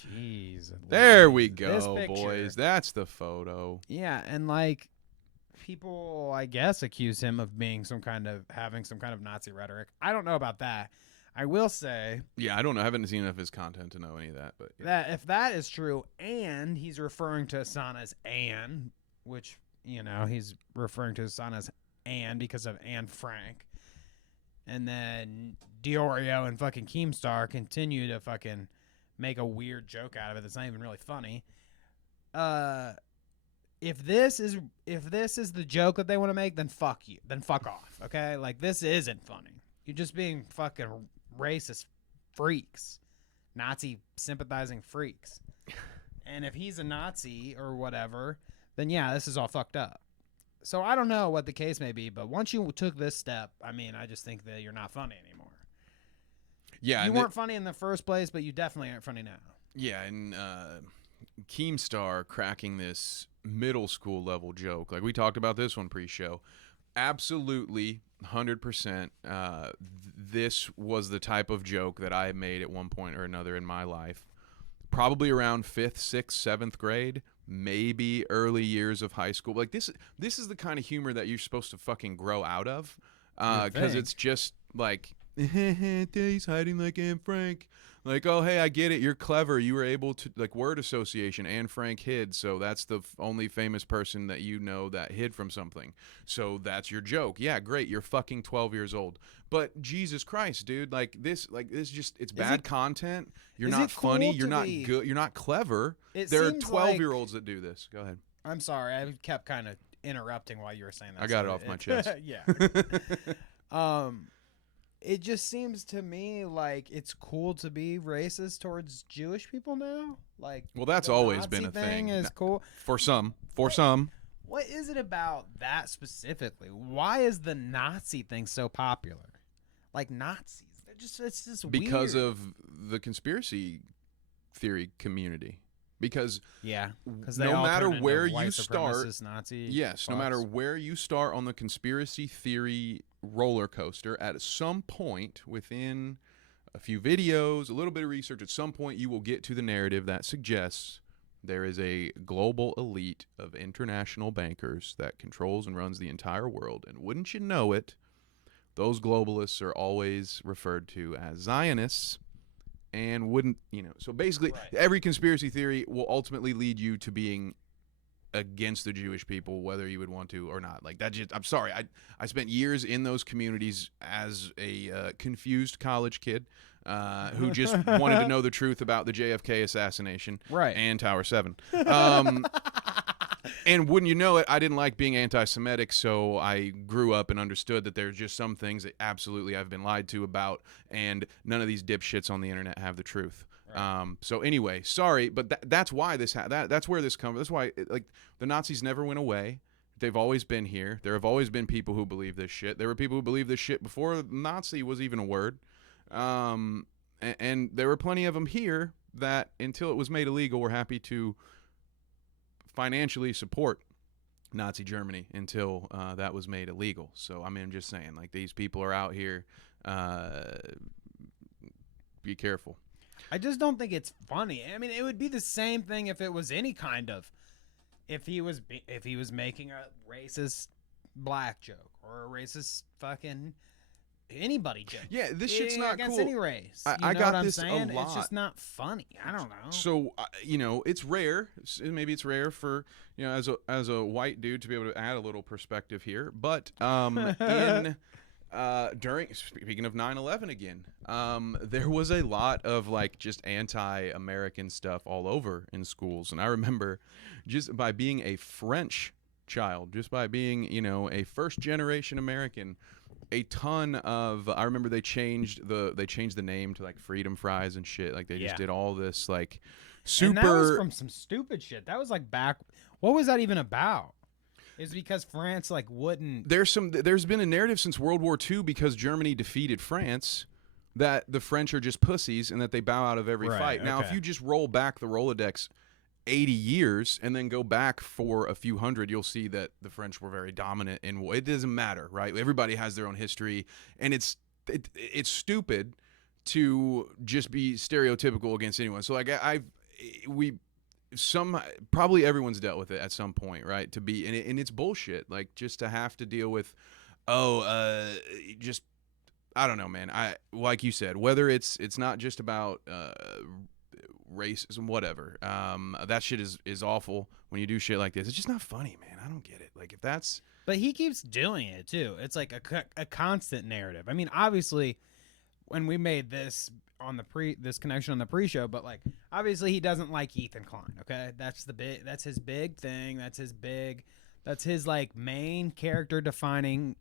Jeez. There we This go, picture. boys. That's the photo. Yeah, and like people, I guess, accuse him of being having some kind of Nazi rhetoric. I don't know about that. I will say Yeah, I don't know. I haven't seen enough of his content to know any of that. But yeah. that if that is true, and he's referring to Hasan as Anne, which, you know, he's referring to Hasan as Anne because of Anne Frank. And then Diorio and fucking Keemstar continue to fucking make a weird joke out of it that's not even really funny. If this is the joke that they want to make, then fuck you. Then fuck off, okay? Like, this isn't funny. You're just being fucking racist freaks. Nazi sympathizing freaks. And if he's a Nazi or whatever, then yeah, this is all fucked up. So I don't know what the case may be, but once you took this step, I mean, I just think that you're not funny anymore. Yeah, You weren't funny in the first place, but you definitely aren't funny now. Yeah, and Keemstar cracking this middle school level joke. Like, we talked about this one pre-show. Absolutely, 100%. This was the type of joke that I made at one point or another in my life. Probably around 5th, 6th, 7th grade. Maybe early years of high school. Like, this is the kind of humor that you're supposed to fucking grow out of, because it's just like, he's hiding like Anne Frank. Like, oh, hey, I get it. You're clever. You were able to, like, word association. Anne Frank hid, so that's the only famous person that you know that hid from something. So that's your joke. Yeah, great. You're fucking 12 years old. But Jesus Christ, dude, this just, it's bad content. You're not funny. You're not good. You're not clever. There are 12-year-olds that do this. Go ahead. I'm sorry. I kept kind of interrupting while you were saying that. I got it off my chest. Yeah. It just seems to me like it's cool to be racist towards Jewish people now. Like, well, that's the always Nazi been a thing. Is cool For some. What is it about that specifically? Why is the Nazi thing so popular? Like, Nazis, it's just because weird. of the conspiracy theory community. Because no matter where you start, no matter where you start on the conspiracy theory roller coaster, at some point within a few videos, a little bit of research, at some point you will get to the narrative that suggests there is a global elite of international bankers that controls and runs the entire world. And wouldn't you know it, those globalists are always referred to as Zionists. And wouldn't, so basically every conspiracy theory will ultimately lead you to being against the Jewish people, whether you would want to or not. Like, that just, I'm sorry. I spent years in those communities as a confused college kid who just wanted to know the truth about the JFK assassination and Tower 7. And wouldn't you know it, I didn't like being anti-Semitic, so I grew up and understood that there's just some things that absolutely I've been lied to about, and none of these dipshits on the internet have the truth. Right. So anyway, sorry, but that's why this that's where this comes. That's why like the Nazis never went away. They've always been here. There have always been people who believe this shit. There were people who believed this shit before Nazi was even a word. And there were plenty of them here that, until it was made illegal, were happy to financially support Nazi Germany until that was made illegal. So, I mean, I'm just saying, like, these people are out here. Be careful. I just don't think it's funny. I mean, it would be the same thing if it was any kind of, if he was making a racist black joke or a racist fucking anybody joke. Yeah, this shit's not against cool. any race. I got what I'm this saying? a lot. It's just not funny. I don't know. So you know, it's rare. Maybe it's rare for, you know, as a white dude to be able to add a little perspective here. But during, speaking of 9/11 again, there was a lot of like just anti-American stuff all over in schools, and I remember just by being a French child, just by being, you know, a first-generation American. A ton of, I remember they changed the name to like Freedom Fries and shit. Like they just did all this like super. And that was from some stupid shit. That was like back. What was that even about? It's because France like wouldn't. There's been a narrative since World War II, because Germany defeated France, that the French are just pussies and that they bow out of every fight. Now, if you just roll back the Rolodex 80 years and then go back for a few hundred, you'll see that the French were very dominant in war. It doesn't matter, right? Everybody has their own history, and it's stupid to just be stereotypical against anyone. So like probably everyone's dealt with it at some point, right? And it's bullshit. Like just to have to deal with, just I don't know, man. Like you said, whether it's not just about racism, whatever. That shit is awful when you do shit like this. It's just not funny, man. I don't get it. Like if that's. But he keeps doing it too. It's like a constant narrative. I mean, obviously, when we made this on this connection on the pre-show, but like obviously he doesn't like Ethan Klein. Okay, that's his big thing. That's his like main character defining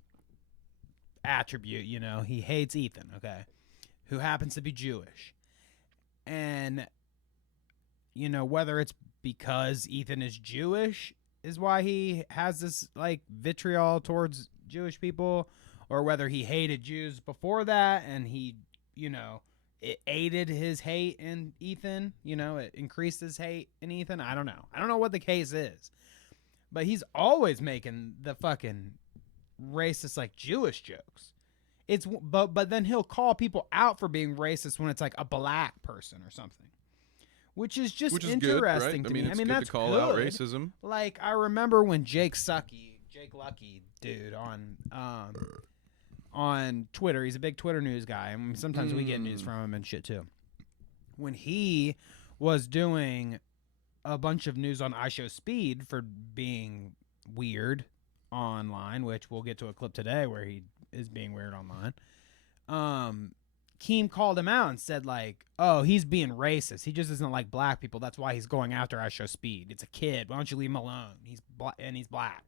attribute. You know, he hates Ethan. Okay, who happens to be Jewish, and. You know, whether it's because Ethan is Jewish is why he has this like vitriol towards Jewish people, or whether he hated Jews before that and he, you know, it aided his hate in Ethan, you know, it increased his hate in Ethan. I don't know what the case is, but he's always making the fucking racist like Jewish jokes. But then he'll call people out for being racist when it's like a black person or something. Which is interesting good, right? to me. I mean, good that's to call good. out racism. Like I remember when Jake Lucky, dude, on Twitter. He's a big Twitter news guy. I mean, sometimes we get news from him and shit too. When he was doing a bunch of news on ishowspeed for being weird online, which we'll get to a clip today where he is being weird online. Keem called him out and said, like, oh, he's being racist. He just doesn't like black people. That's why he's going after ishowspeed. It's a kid. Why don't you leave him alone? He's black.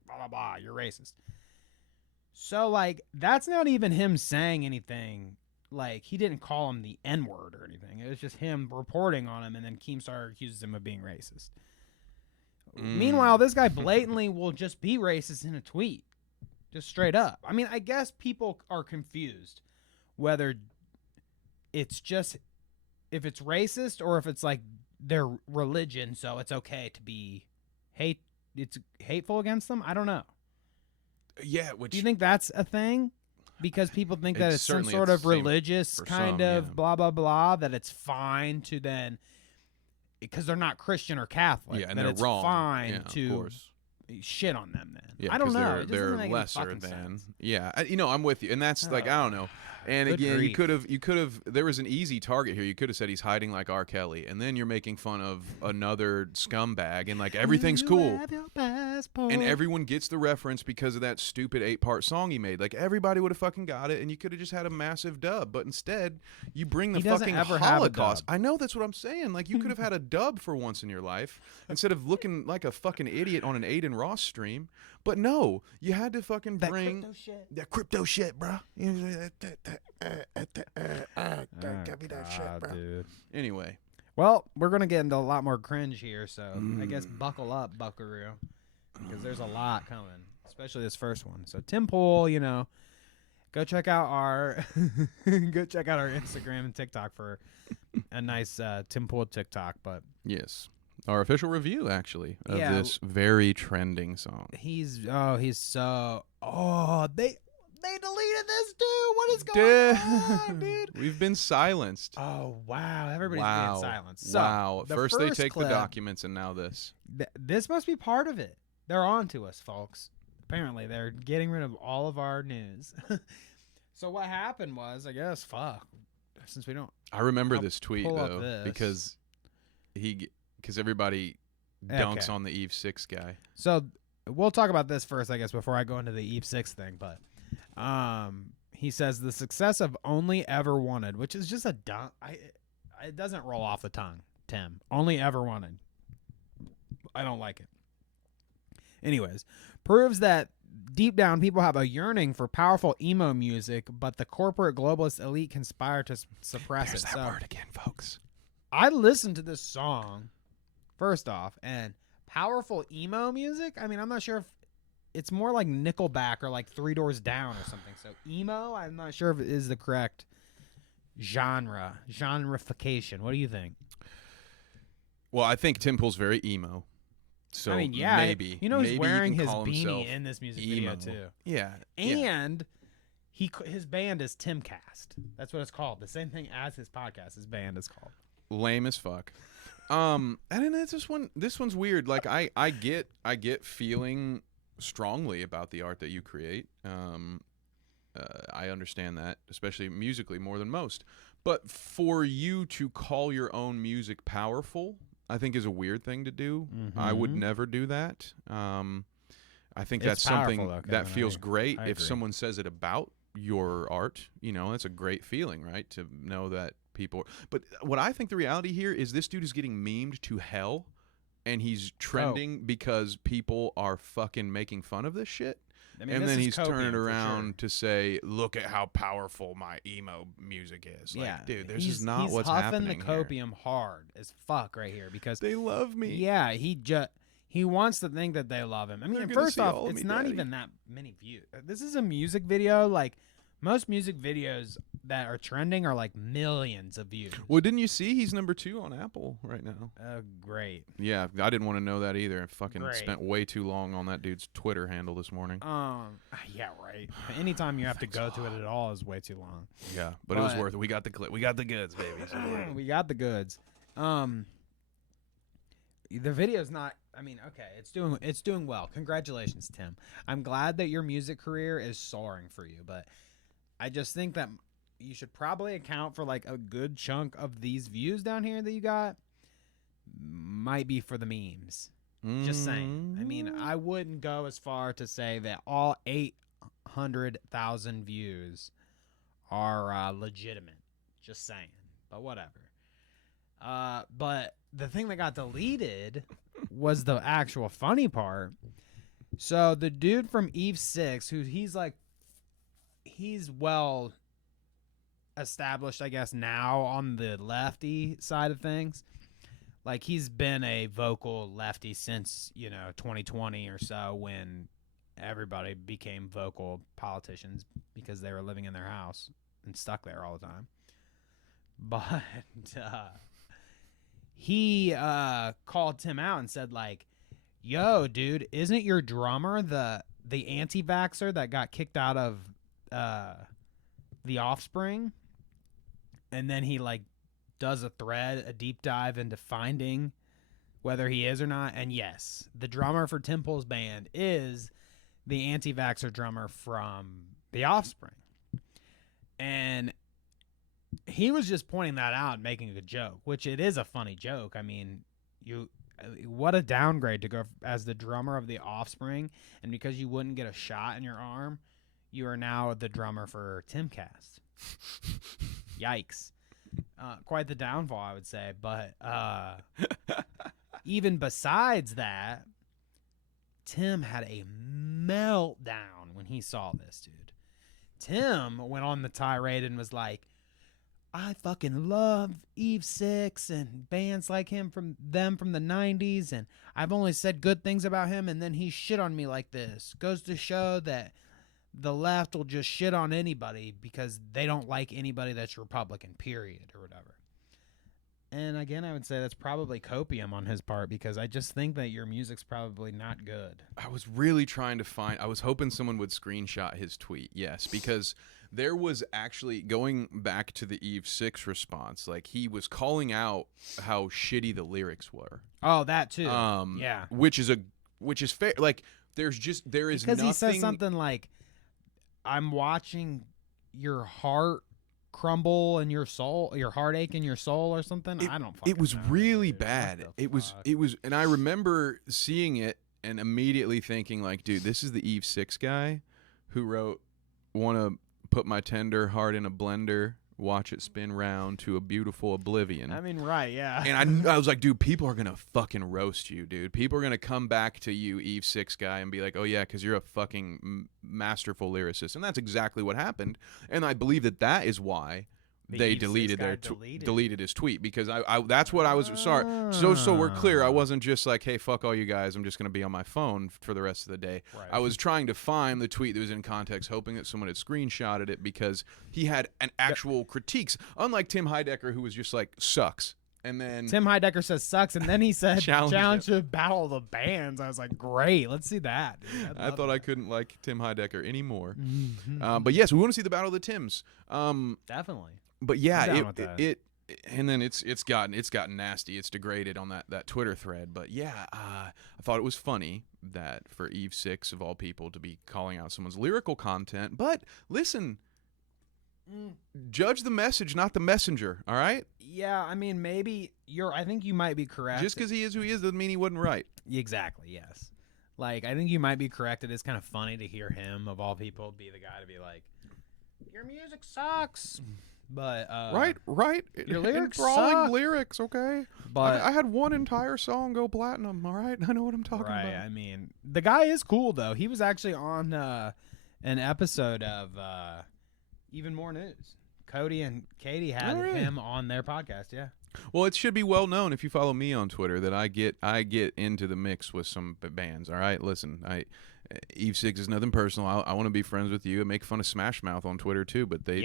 Blah, blah, blah. You're racist. So, like, that's not even him saying anything. Like, he didn't call him the N-word or anything. It was just him reporting on him, and then Keemstar accuses him of being racist. Meanwhile, this guy blatantly will just be racist in a tweet. Just straight up. I mean, I guess people are confused whether it's just if it's racist or if it's like their religion, so it's okay to be it's hateful against them. I don't know. Yeah, do you think that's a thing? Because people think that it's some sort of religious kind of blah blah blah, that it's fine to then, because they're not Christian or Catholic, and that they're it's wrong. fine to shit on them then. Yeah, I don't know. They're lesser than. sense. Yeah, I'm with you, and that's like I don't know. And Good again, grief. you could have. There was an easy target here. You could have said he's hiding like R. Kelly, and then you're making fun of another scumbag, and like everything's Do you cool. have your passport? And everyone gets the reference because of that stupid 8-part song he made. Like, everybody would have fucking got it, and you could have just had a massive dub. But instead, you bring the He doesn't fucking ever have a Holocaust. dub. I know, that's what I'm saying. Like, you could have had a dub for once in your life instead of looking like a fucking idiot on an Aiden Ross stream. But no, you had to fucking bring that crypto shit, bro. Give me that shit, bro. Dude. Anyway, Well, we're going to get into a lot more cringe here, so I guess buckle up, buckaroo, because there's a lot coming, especially this first one. So Tim Pool, you know, go check out our Instagram and TikTok for a nice Tim Pool TikTok. But yes. Our official review, actually, of Yeah. this very trending song. they deleted this dude. What is going on, dude? We've been silenced. Oh wow, everybody's Wow. being silenced. So, Wow. the First they take clip, the documents, and now this. This must be part of it. They're on to us, folks. Apparently, they're getting rid of all of our news. So what happened was, I guess, since we don't. I remember I'll this tweet, pull up though, this. because everybody dunks Okay. on the Eve 6 guy. So we'll talk about this first, I guess, before I go into the Eve 6 thing. But he says the success of Only Ever Wanted, which is just a dumb. It doesn't roll off the tongue, Tim. Only Ever Wanted. I don't like it. Anyways, proves that deep down people have a yearning for powerful emo music, but the corporate globalist elite conspire to suppress There's it. that So word again, folks. I listened to this song first off, and powerful emo music. I mean, I'm not sure if it's more like Nickelback or like Three Doors Down or something. So emo, I'm not sure if it is the correct genreification. What do you think? Well, I think Tim Pool's very emo. So I mean, yeah, maybe. you know, maybe he's he wearing can his call beanie himself in this music emo. video too. Yeah. And his band is Timcast. That's what it's called. The same thing as his podcast. His band is called. Lame as fuck. And then it's this one's weird. Like I get feeling strongly about the art that you create. I understand that, especially musically, more than most. But for you to call your own music powerful, I think is a weird thing to do. I would never do that. I think It's that's something powerful, though, that Kevin. feels great I if agree. someone says it about your art. You know, that's a great feeling, right? To know that people. But what I think the reality here is this dude is getting memed to hell, and he's trending because people are fucking making fun of this shit. I mean, And this then is he's copium turning for around sure. to say, "Look at how powerful my emo music is." Like, Yeah, dude, this is not he's what's huffing happening the here. copium hard as fuck right here because They love me. yeah, he wants to think that they love him. I mean, They're and gonna first see off, all of it's me, not Daddy. even that many views. This is a music video. Like most music videos that are trending are like millions of views. Well, didn't you see he's number 2 on Apple right now? Great. Yeah, I didn't want to know that either. I fucking Great. spent way too long on that dude's Twitter handle this morning. Yeah, right. Anytime you have to go to it at all is way too long. Yeah, but it was But- worth it. We got the clip. We got the goods, baby. So We got the goods. The video's not. I mean, okay, it's doing well. Congratulations, Tim. I'm glad that your music career is soaring for you, but I just think that you should probably account for like a good chunk of these views down here that you got might be for the memes. Just saying. I mean, I wouldn't go as far to say that all 800,000 views are legitimate. Just saying. But whatever. But the thing that got deleted was the actual funny part. So the dude from Eve 6, who he's well established, I guess, now on the lefty side of things. Like, he's been a vocal lefty since, 2020 or so, when everybody became vocal politicians because they were living in their house and stuck there all the time. But he called Tim out and said, like, yo, dude, isn't your drummer the anti-vaxxer that got kicked out of The Offspring? And then he, like, does a deep dive into finding whether he is or not. And yes, the drummer for Tim Pool's band is the anti-vaxxer drummer from The Offspring. And he was just pointing that out and making a joke, which it is a funny joke. I mean, what a downgrade to go as the drummer of the Offspring, and because you wouldn't get a shot in your arm, you are now the drummer for Timcast. Yikes. Quite the downfall, I would say. But even besides that, Tim had a meltdown when he saw this, dude. Tim went on the tirade and was like, I fucking love Eve 6 and bands like him from the 90s, and I've only said good things about him, and then he shit on me like this. Goes to show that the left will just shit on anybody because they don't like anybody that's Republican, period, or whatever. And again, I would say that's probably copium on his part, because I just think that your music's probably not good. I was really trying to find, I was hoping someone would screenshot his tweet. Yes, because there was actually, going back to the Eve 6 response, like he was calling out how shitty the lyrics were. Oh, that too. Yeah. Which is fair. Like there is because nothing. He says something like, I'm watching your heart crumble and your soul, your heartache in your soul, or something. I don't fucking It was know, really dude. bad. What the fuck? It was, and I remember seeing it and immediately thinking, like, dude, this is the Eve 6 guy who wrote, "Want to put my tender heart in a blender, watch it spin round to a beautiful oblivion." I mean, right, yeah. And I was like, dude, people are gonna fucking roast you, dude. People are gonna come back to you, Eve 6 guy, and be like, oh yeah, because you're a fucking masterful lyricist. And that's exactly what happened. And I believe that is why they Eve 6 deleted guy their deleted. deleted his tweet, because I that's what I was sorry. So we're clear. I wasn't just like, hey, fuck all you guys, I'm just gonna be on my phone for the rest of the day. Right. I was trying to find the tweet that was in context, hoping that someone had screenshotted it, because he had an actual critiques, unlike Tim Heidecker, who was just like, sucks. And then Tim Heidecker says sucks, and then he said Challenge challenge to battle the bands. I was like, great, let's see that. Dude. I thought I couldn't like Tim Heidecker anymore. Mm-hmm. But yes, we want to see the Battle of the Tims. Definitely. But I'm yeah, down with that. and then it's gotten nasty. It's degraded on that Twitter thread. But yeah, I thought it was funny that for Eve 6 of all people to be calling out someone's lyrical content. But listen, judge the message, not the messenger. All right. Yeah, I mean, maybe I think you might be correct. Just because he is who he is doesn't mean he wasn't right. Exactly. Yes. Like, I think you might be correct. It is kind of funny to hear him, of all people, be the guy to be like, your music sucks. But right. Your lyrics enthralling suck. lyrics, okay. But I had one entire song go platinum. All right, I know what I'm talking right, about. I mean, the guy is cool though. He was actually on an episode of Even More News. Cody and Katie had him on their podcast. Yeah. Well, it should be well known if you follow me on Twitter that I get into the mix with some bands. All right, listen, Eve 6 is nothing personal. I want to be friends with you and make fun of Smash Mouth on Twitter too. But they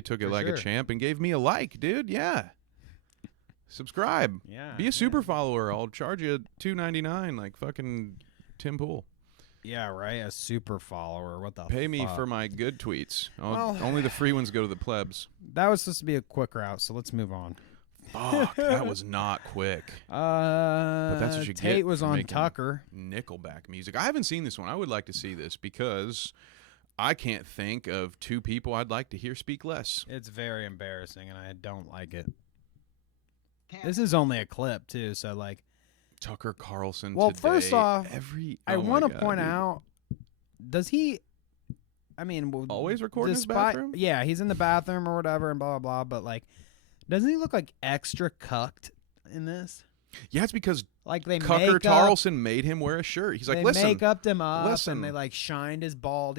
took it like a champ and gave me a like, dude. Yeah. Subscribe. Yeah. Be a super follower. I'll charge you $2.99 like fucking Tim Pool. Yeah, right. A super follower. What the Pay me fuck? for my good tweets. Well, only the free ones go to the plebs. That was supposed to be a quick route, so let's move on. Fuck, that was not quick. But that's what you Tate get was for on making Tucker. Nickelback music. I haven't seen this one. I would like to see this because I can't think of two people I'd like to hear speak less. It's very embarrassing, and I don't like it. This is only a clip too, so like. Tucker Carlson. Well, today, first off, I oh want my to God, point dude. out, does he? I mean, Always recording in his despite- bathroom? Yeah, he's in the bathroom or whatever, and blah blah blah. But like, doesn't he look like extra cucked in this? Yeah, it's because Like they Tucker make Carlson made him wear a shirt. He's like, they listen, make upped him up, listen. and they like shined his bald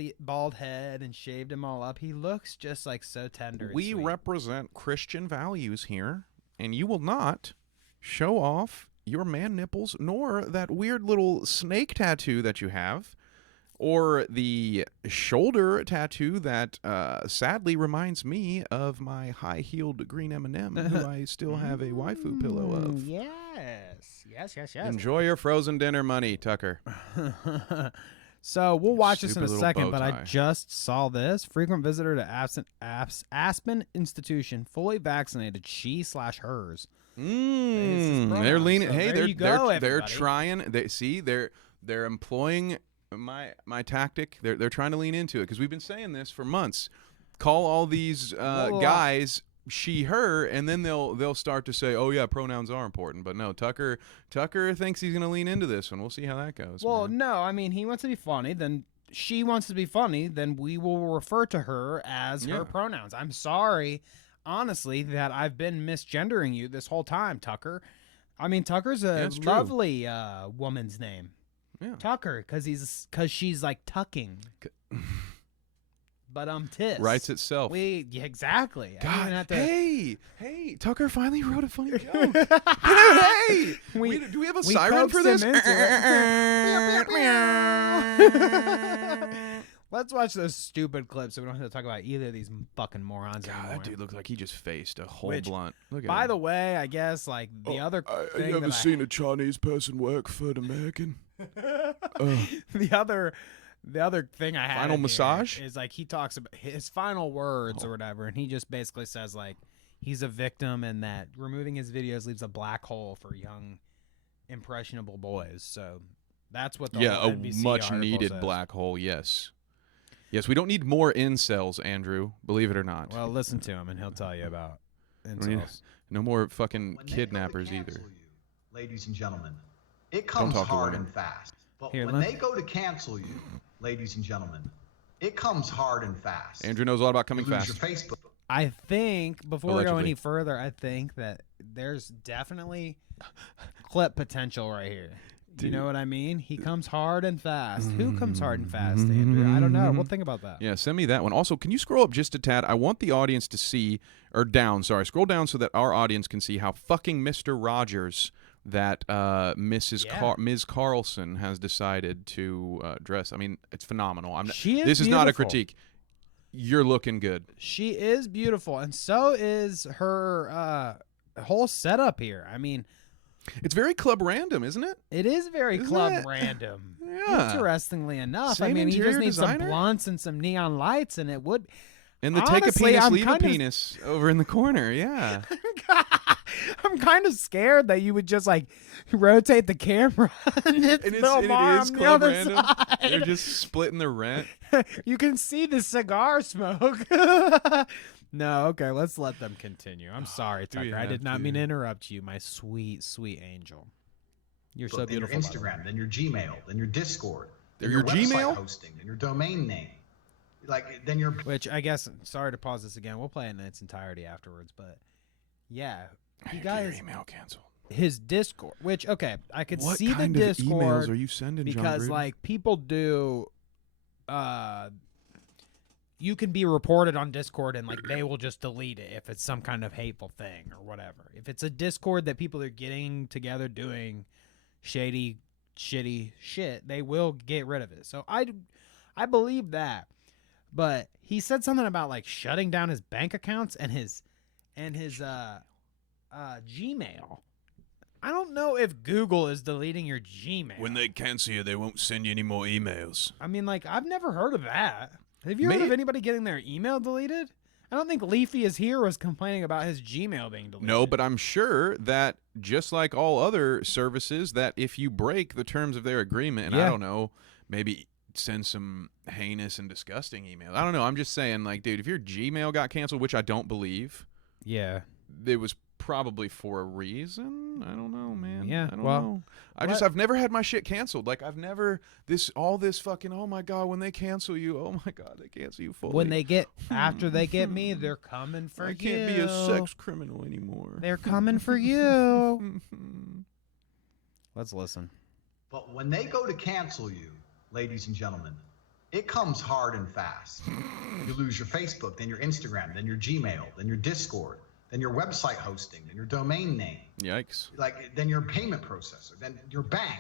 head and shaved him all up. He looks just like so tender. And we sweet. represent Christian values here, and you will not show off your man nipples nor that weird little snake tattoo that you have, or the shoulder tattoo that sadly reminds me of my high-heeled green M&M, who I still have a waifu pillow of. Yes. Enjoy your frozen dinner money, Tucker. So we'll watch this in Stupid a little second, bow but I tie. just saw this. Frequent visitor to Aspen Institution, fully vaccinated, she/hers. They're leaning. So Hey, there you go, they're everybody. trying. They're employing my tactic. They're trying to lean into it because we've been saying this for months. call all these guys she, her, and then they'll start to say, oh yeah, pronouns are important. But no, Tucker thinks he's gonna lean into this one. We'll see how that goes. Well, man. no, I mean, he wants to be funny, then she wants to be funny, then we will refer to her as her pronouns. I'm sorry, honestly, that I've been misgendering you this whole time, Tucker. I mean, Tucker's a lovely woman's name. Yeah. Tucker, because she's like tucking. But tis. Writes itself. Exactly. God, hey, Tucker finally wrote a funny joke. Hey, do we have a siren for this? Let's watch those stupid clips so we don't have to talk about either of these fucking morons anymore. That dude looks like he just faced a whole blunt. Look at by him. the way, I guess like the other thing you ever seen a Chinese person work for an American? The other thing I had final massage is like he talks about his final words or whatever, and he just basically says like he's a victim and that removing his videos leaves a black hole for young, impressionable boys. So that's what the whole NBC a much article needed says. black hole. Yes, we don't need more incels, Andrew. Believe it or not. Well, listen to him and he'll tell you about incels. No more fucking kidnappers either. Ladies and gentlemen, it comes hard and fast. But when they go to cancel you, ladies and gentlemen, it comes hard and fast. Andrew knows a lot about coming fast. Your Facebook. I think, before we go any further, I think that there's definitely clip potential right here. Do you know what I mean? He comes hard and fast. Who comes hard and fast, Andrew? I don't know. We'll think about that. Yeah, send me that one. Also, can you scroll up just a tad? I want the audience to see, or down, sorry. Scroll down so that our audience can see how fucking Mr. Rogers that Ms. Carlson has decided to dress. I mean, it's phenomenal. This is not a critique. You're looking good. She is beautiful, and so is her whole setup here. I mean, it's very Club Random, isn't it? It is very Club Random. Yeah. Interestingly enough. Same I mean, he just needs designer? some blunts and some neon lights, and it would. And the honestly, take a penis, leave a penis over in the corner. Yeah. I'm kind of scared that you would just like rotate the camera and it's it is on the other Random. side. They're just splitting the rent. You can see the cigar smoke. No, okay, let's let them continue. I'm sorry, Tucker. I did not mean to interrupt you, my sweet, sweet angel. You're so beautiful. Then your Instagram, then your Gmail, then your Discord, then your Gmail website hosting, then your domain name. Like then your which I guess sorry to pause this again. We'll play it in its entirety afterwards, but yeah, he got his email canceled. His Discord, which okay, I could what see kind the of Discord emails are you sending, because John like people do, you can be reported on Discord and like they will just delete it if it's some kind of hateful thing or whatever. If it's a Discord that people are getting together doing shitty shit, they will get rid of it. So I believe that. But he said something about like shutting down his bank accounts and his Gmail. I don't know if Google is deleting your Gmail. When they cancel you, they won't send you any more emails. I mean, like, I've never heard of that. Have you heard of anybody getting their email deleted? I don't think Leafy is here was complaining about his Gmail being deleted. No, but I'm sure that just like all other services, that if you break the terms of their agreement, and I don't know, maybe send some heinous and disgusting email. I don't know. I'm just saying, like, dude, if your Gmail got canceled, which I don't believe, it was probably for a reason. I don't know, man. Yeah, I don't know. I've never had my shit canceled. Like, I've never all this fucking, oh my God, when they cancel you, oh my God, they cancel you fully. When they get, after they get me, they're coming for you. I can't be a sex criminal anymore. They're coming for you. Let's listen. But when they go to cancel you, ladies and gentlemen, it comes hard and fast. You lose your Facebook, then your Instagram, then your Gmail, then your Discord, then your website hosting, then your domain name. Yikes. Like, then your payment processor, then your bank.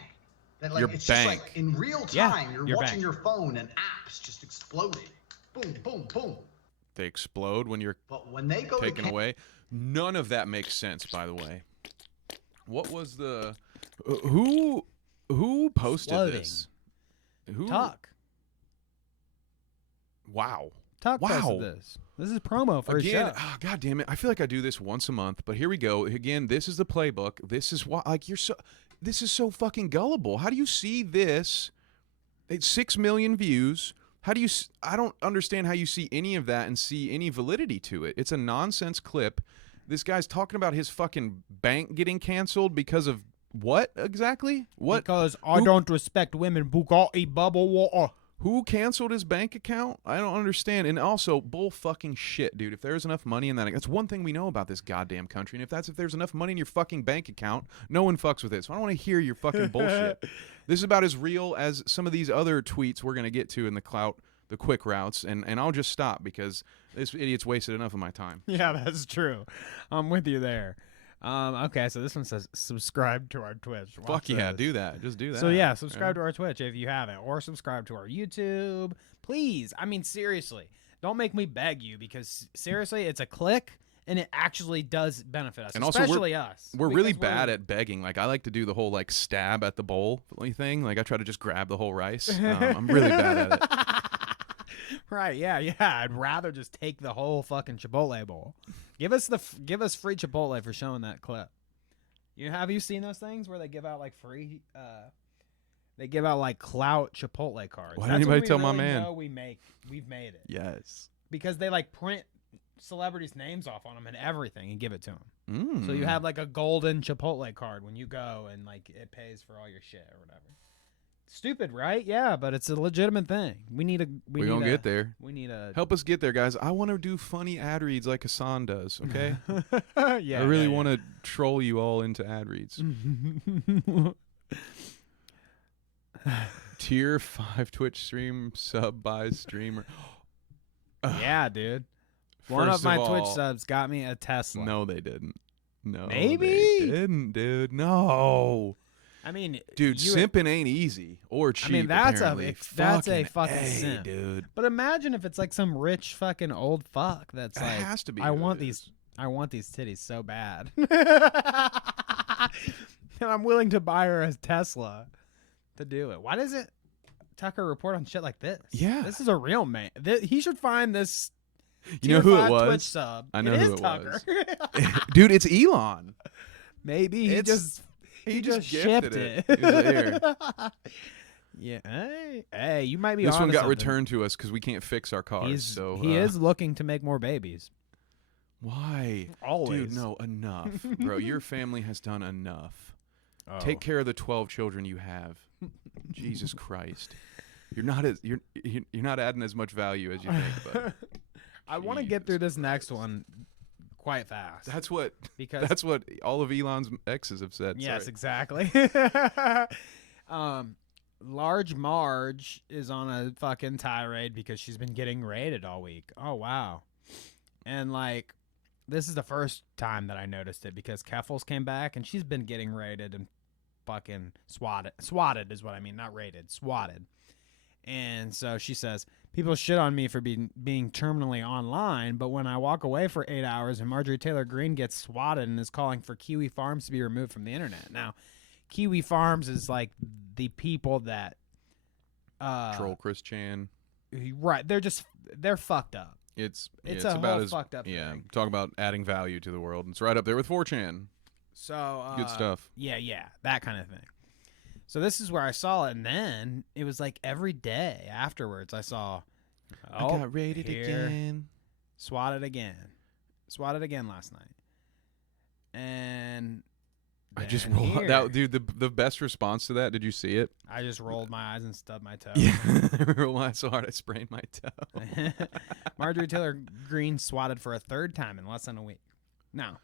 Then, like, your it's bank. just like in real time, you're watching bank. your phone and apps just exploding. Boom, boom, boom. They explode when you're taken away. None of that makes sense, by the way. What was the... who posted this? Who? Tuck. Wow. Tuck posted this. This is promo for his show. Oh, God damn it. I feel like I do this once a month, but here we go. Again, this is the playbook. This is why, like, this is so fucking gullible. How do you see this? It's 6 million views, How do you? I don't understand how you see any of that and see any validity to it. It's a nonsense clip. This guy's talking about his fucking bank getting canceled because of what exactly? What? Because I don't respect women. Bugatti bubble water. Who canceled his bank account? I don't understand. And also, bull fucking shit, dude. If there's enough money in that's one thing we know about this goddamn country. And if there's enough money in your fucking bank account, no one fucks with it. So I don't want to hear your fucking bullshit. This is about as real as some of these other tweets we're going to get to in the quick routes. And I'll just stop because this idiot's wasted enough of my time. Yeah, that's true. I'm with you there. Okay, so this one says subscribe to our Twitch. Fuck yeah, do that. Just do that. So yeah, subscribe to our Twitch if you haven't, or subscribe to our YouTube. Please, I mean seriously, don't make me beg you because seriously, it's a click and it actually does benefit us, and also especially us. We're really bad at begging. Like I like to do the whole like stab at the bowl thing. Like I try to just grab the whole rice. I'm really bad at it. Right? Yeah. I'd rather just take the whole fucking Chipotle bowl. Give us free Chipotle for showing that clip. Have you seen those things where they give out like free? They give out like Clout Chipotle cards. Why didn't anybody tell my really man? Know we've made it. Yes. Because they like print celebrities' names off on them and everything and give it to them. So you have like a golden Chipotle card when you go and like it pays for all your shit or whatever. Stupid, right? Yeah, but it's a legitimate thing. We're gonna get there. We need a help us get there, guys. I want to do funny ad reads like Hasan does. Okay. Yeah. I really want to troll you all into ad reads. Tier 5 Twitch stream sub by streamer. Yeah, dude. One of my Twitch subs got me a Tesla. No, they didn't. No, maybe they didn't, dude. No. I mean, dude, simping ain't easy or cheap. I mean, that's apparently. a fucking simp, dude. But imagine if it's like some rich fucking old fuck that's it like, has to be. I want these titties so bad, and I'm willing to buy her a Tesla to do it. Why doesn't Tucker report on shit like this? Yeah, this is a real man. He should find this. You know who it was? Twitch sub. I know who it Tucker. was. Dude, it's Elon. Maybe he just shipped it. He was like, here. Yeah. Hey, you might be. This one got something. returned to us because we can't fix our cars. He is looking to make more babies. Why? Always. Dude, no, enough, bro. Your family has done enough. Oh. Take care of the 12 children you have. Jesus Christ. You're not adding as much value as you think, but I want to get through this next one quite fast. That's what all of Elon's exes have said. Yes, exactly. Large Marge is on a fucking tirade because she's been getting raided all week. Oh wow. And like this is the first time that I noticed it because Keffels came back and she's been getting raided and fucking swatted. Swatted is what I mean, not raided, swatted. And so she says, people shit on me for being terminally online, but when I walk away for 8 hours and Marjorie Taylor Green gets swatted and is calling for Kiwi Farms to be removed from the internet. Now, Kiwi Farms is like the people that troll Chris Chan. Right. They're fucked up. It's a about whole fucked up thing. Talk about adding value to the world. It's right up there with 4chan. So good stuff. Yeah, that kind of thing. So this is where I saw it, and then it was like every day afterwards I saw, I got raided again. Swatted again last night. And I just rolled that, dude. The best response to that. Did you see it? I just rolled my eyes and stubbed my toe. Yeah, I rolled my eyes so hard I sprained my toe. Marjorie Taylor Green swatted for a third time in less than a week. Now,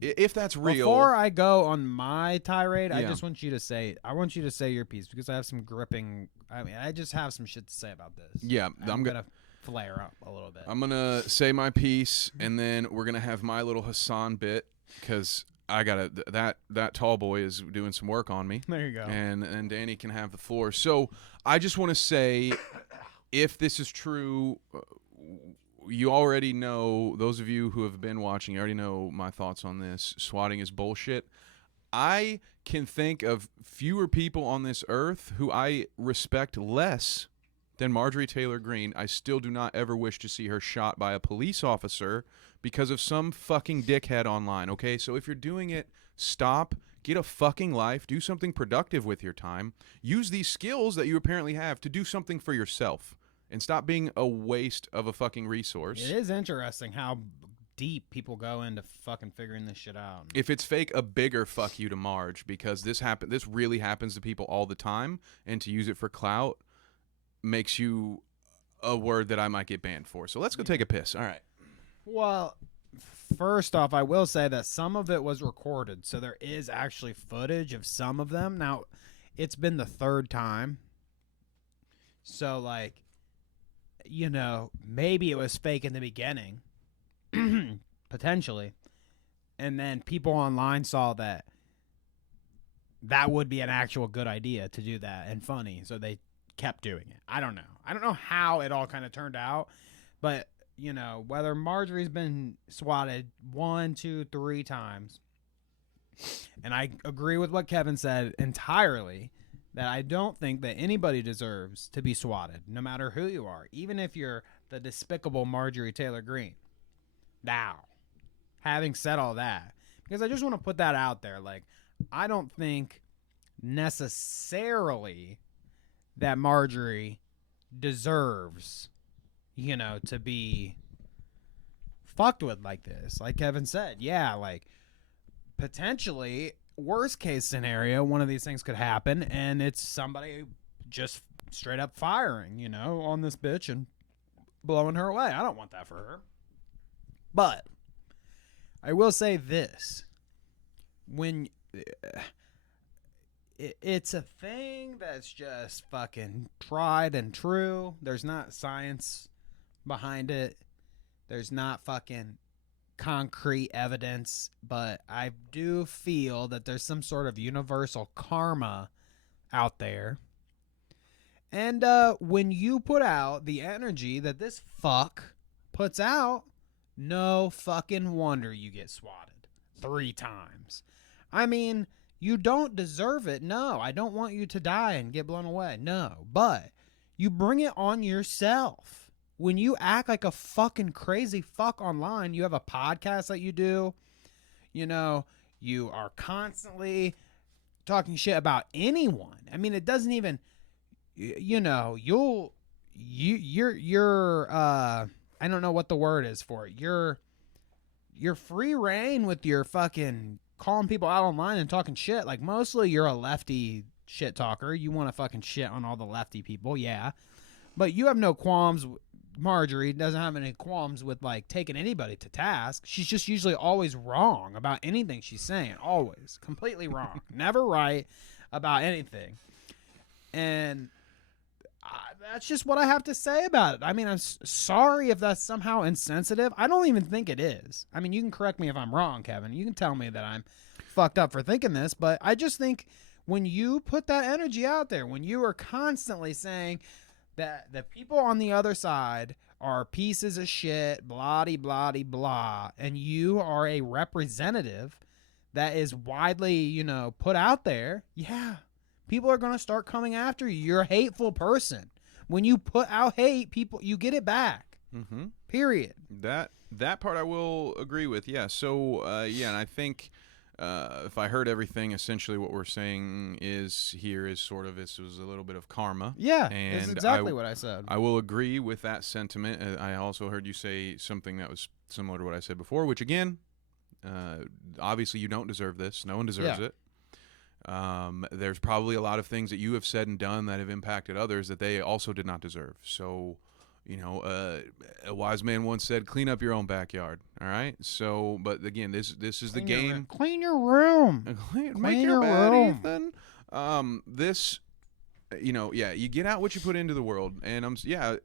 if that's real, before I go on my tirade, I just want you to say. I want you to say your piece because I have some gripping. I just have some shit to say about this. Yeah, I'm gonna flare up a little bit. I'm gonna say my piece, and then we're gonna have my little Hasan bit because I gotta that tall boy is doing some work on me. There you go. And Danny can have the floor. So I just want to say, if this is true, you already know. Those of you who have been watching, you already know my thoughts on this. Swatting is bullshit. I can think of fewer people on this earth who I respect less than Marjorie Taylor Green, I still do not ever wish to see her shot by a police officer because of some fucking dickhead online, okay? So if you're doing it, stop, get a fucking life, do something productive with your time, use these skills that you apparently have to do something for yourself, and stop being a waste of a fucking resource. It is interesting how deep people go into fucking figuring this shit out. If it's fake, a bigger fuck you to Marge, because this really happens to people all the time, and to use it for clout makes you a word that I might get banned for. So let's go take a piss. All right. Well, first off, I will say that some of it was recorded, so there is actually footage of some of them. Now, it's been the third time, so, like, you know, maybe it was fake in the beginning, potentially, and then people online saw that would be an actual good idea to do that and funny, so they kept doing it. I don't know how it all kind of turned out, but you know, whether Marjorie's been swatted 1, 2, 3 times, and I agree with what Kevin said entirely, that I don't think that anybody deserves to be swatted, no matter who you are, even if you're the despicable Marjorie Taylor Green. Now, having said all that, because I just want to put that out there, like, I don't think necessarily that Marjorie deserves, you know, to be fucked with like this. Like Kevin said, yeah, like, potentially, worst case scenario, one of these things could happen, and it's somebody just straight up firing, you know, on this bitch and blowing her away. I don't want that for her. But I will say this. When it's a thing that's just fucking tried and true. There's not science behind it. There's not fucking concrete evidence, but I do feel that there's some sort of universal karma out there. And when you put out the energy that this fuck puts out, no fucking wonder you get swatted 3 times. I mean, you don't deserve it. No, I don't want you to die and get blown away. No, but you bring it on yourself. When you act like a fucking crazy fuck online, you have a podcast that you do, you know, you are constantly talking shit about anyone. I mean, it doesn't even, you know, you're I don't know what the word is for it. You're free reign with your fucking calling people out online and talking shit. Like, mostly you're a lefty shit talker. You want to fucking shit on all the lefty people, yeah. But you have no qualms. Marjorie doesn't have any qualms with, like, taking anybody to task. She's just usually always wrong about anything she's saying. Always. Completely wrong. Never right about anything. And that's just what I have to say about it. I mean, I'm sorry if that's somehow insensitive. I don't even think it is. I mean, you can correct me if I'm wrong, Kevin. You can tell me that I'm fucked up for thinking this, but I just think when you put that energy out there, when you are constantly saying that the people on the other side are pieces of shit, blah, and you are a representative that is widely, you know, put out there, yeah, people are going to start coming after you. You're a hateful person. When you put out hate, people, you get it back. Mm-hmm. Period. That part I will agree with. Yeah. So yeah, and I think if I heard everything, essentially what we're saying is sort of this was a little bit of karma. Yeah, and that's exactly what I said. I will agree with that sentiment. I also heard you say something that was similar to what I said before, which again, obviously you don't deserve this. No one deserves it. There's probably a lot of things that you have said and done that have impacted others that they also did not deserve. So, you know, a wise man once said, clean up your own backyard. All right. So, but again, this is the game. Clean your room. Make your bed, Ethan. This, you know, yeah, you get out what you put into the world. And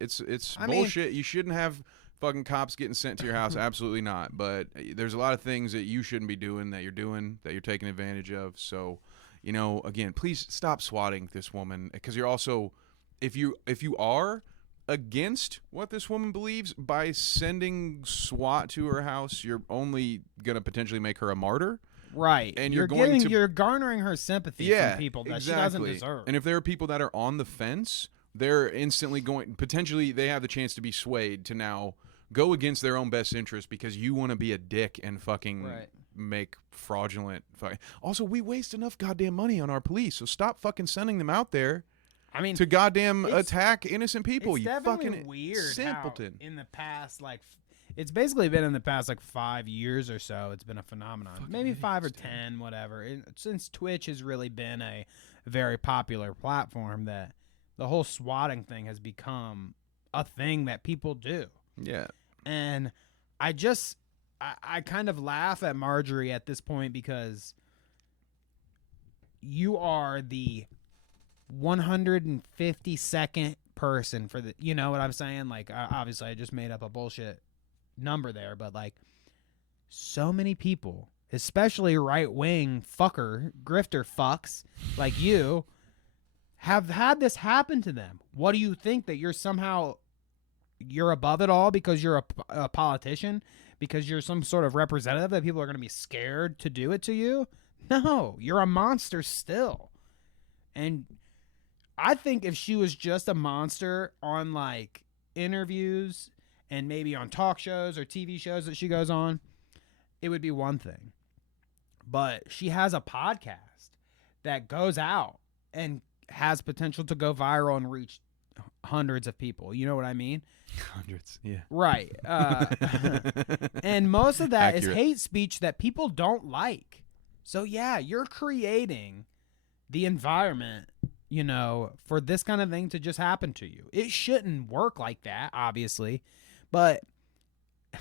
it's bullshit. You shouldn't have fucking cops getting sent to your house. Absolutely not. But there's a lot of things that you shouldn't be doing, that you're taking advantage of. So, you know, again, please stop swatting this woman, because you're also, if you are against what this woman believes, by sending SWAT to her house, you're only going to potentially make her a martyr. Right. And you're garnering her sympathy from people that she doesn't deserve. And if there are people that are on the fence, they're instantly going. Potentially, they have the chance to be swayed to now go against their own best interest because you want to be a dick and fucking make fraudulent. Also, we waste enough goddamn money on our police, so stop fucking sending them out there. I mean, to goddamn attack innocent people. It's you definitely fucking weird simpleton. How in the past, like, it's basically been in the past like 5 years or so. It's been a phenomenon. Fucking Maybe idiots, 5 or dude. 10, whatever. Since Twitch has really been a very popular platform, that the whole swatting thing has become a thing that people do. Yeah. And I kind of laugh at Marjorie at this point because you are the 152nd person for the, you know what I'm saying? Like, obviously I just made up a bullshit number there, but like so many people, especially right-wing grifter fucks like you, have had this happen to them. What do you think, that you're above it all because you're a politician, because you're some sort of representative, that people are going to be scared to do it to you? No, you're a monster still. And I think if she was just a monster on like interviews and maybe on talk shows or TV shows that she goes on, it would be one thing. But she has a podcast that goes out and has potential to go viral and reach hundreds of people. You know what I mean? Hundreds, yeah. Right. And most of that Accurate. is hate speech that people don't like. So yeah, you're creating the environment, you know, for this kind of thing to just happen to you. It shouldn't work like that, obviously. But,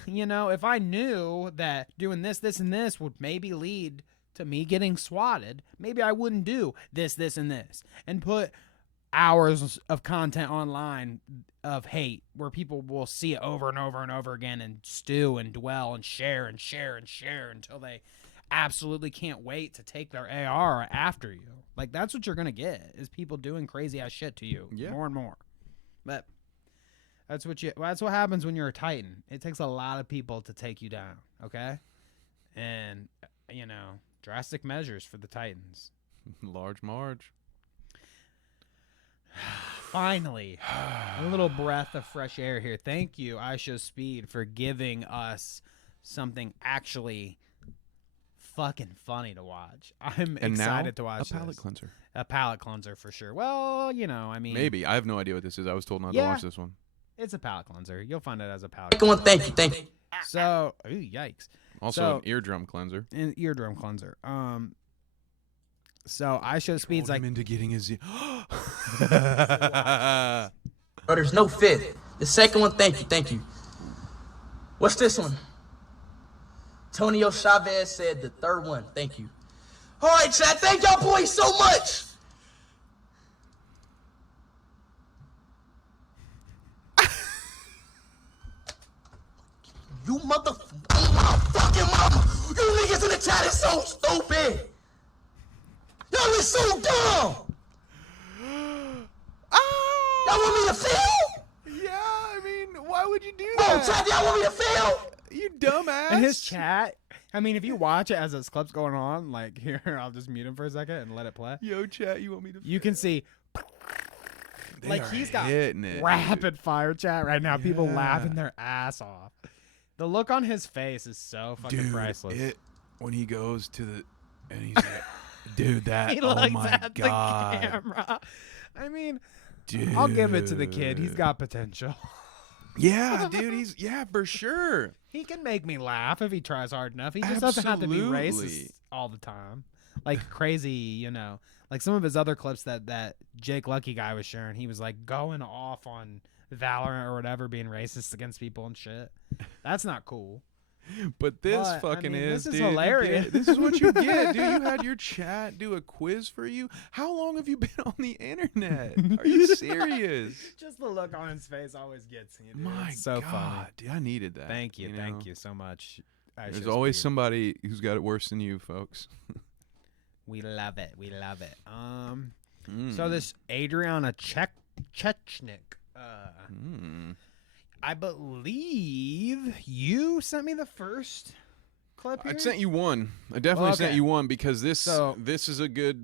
you know, if I knew that doing this, and this would maybe lead to me getting swatted, maybe I wouldn't do this, and this, and put hours of content online of hate where people will see it over and over and over again and stew and dwell and share until they absolutely can't wait to take their AR after you. Like, that's what you're gonna get, is people doing crazy ass shit to you more and more. But that's what happens when you're a Titan. It takes a lot of people to take you down, okay? And you know, drastic measures for the Titans. Large Marge. Finally, a little breath of fresh air here. Thank you, ishowspeed, for giving us something actually fucking funny to watch. I'm excited to watch a palate this. cleanser. A palate cleanser for sure. Well, you know, I mean, Maybe. I have no idea what this is. I was told not to watch this one. it's a palate cleanser. You'll find it as a palate Go on, cleanser. thank you. So, ooh, yikes. Also an eardrum cleanser. An eardrum cleanser. So ishowspeed's like, him into getting his. Bro, there's no fifth. The second one, thank you. What's this one? Antonio Chavez said the third one, thank you. All right, chat, thank y'all boys so much. You fucking mama. You niggas in the chat is so stupid. Y'all is so dumb. Y'all want me to fail? Yeah, I mean, why would you do Bro, that? chat, y'all want me to fail? You dumbass. and his chat, I mean, if you watch it as this clip's going on, like, here, I'll just mute him for a second and let it play. Yo, chat, you want me to? You can see, They like, are he's got hitting it, rapid fire chat right now. People Yeah. laughing their ass off. The look on his face is so fucking dude, priceless. When he goes to the, and he's like, dude, that, He oh looks my at god, the camera. I mean, dude. I'll give it to the kid. He's got potential. Yeah, dude, for sure. He can make me laugh if he tries hard enough. He just doesn't have to be racist Absolutely. all the time. Like crazy, you know. Like some of his other clips that Jake Lucky guy was sharing, he was like going off on Valorant or whatever, being racist against people and shit. That's not cool. But this But, I fucking mean, is, this is dude. hilarious. This is what you get, dude. You had your chat do a quiz for you. How long have you been on the internet? Are you serious? Just the look on his face always gets me. Dude. My It's so God, funny. dude, I needed that. Thank you, know? thank you so much. There's always somebody who's got it worse than you, folks. We love it. We love it. So this Adriana Chechnik, I believe you sent me the first clip here. I sent you one. I definitely sent okay. you one because this So- this is a good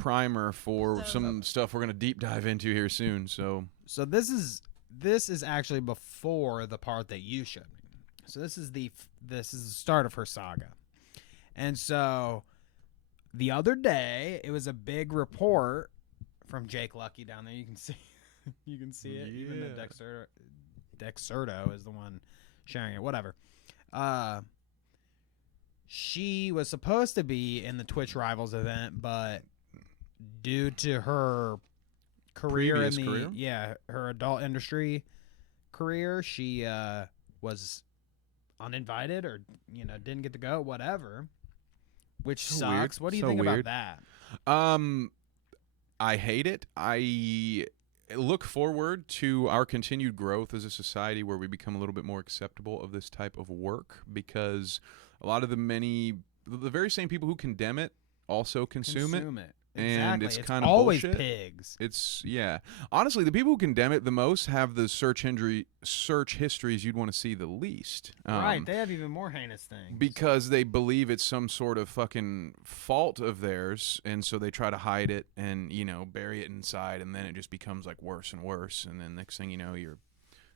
primer for some stuff we're gonna deep dive into here soon. So this is actually before the part that you showed me. So this is the start of her saga. And so the other day, it was a big report from Jake Lucky down there. You can see it. Yeah. Even the Dexerto is the one sharing it. Whatever. She was supposed to be in the Twitch Rivals event, but due to her career her adult industry career, she was uninvited or didn't get to go, whatever, which So sucks. weird. What do you So think weird. about that? I hate it. I look forward to our continued growth as a society where we become a little bit more acceptable of this type of work, because a lot of the very same people who condemn it also consume it. And Exactly. it's kind of always bullshit. pigs. It's honestly, the people who condemn it the most have the search histories you'd want to see the least. Right, they have even more heinous things. Because they believe it's some sort of fucking fault of theirs, and so they try to hide it and bury it inside, and then it just becomes like worse and worse, and then next thing you know, you're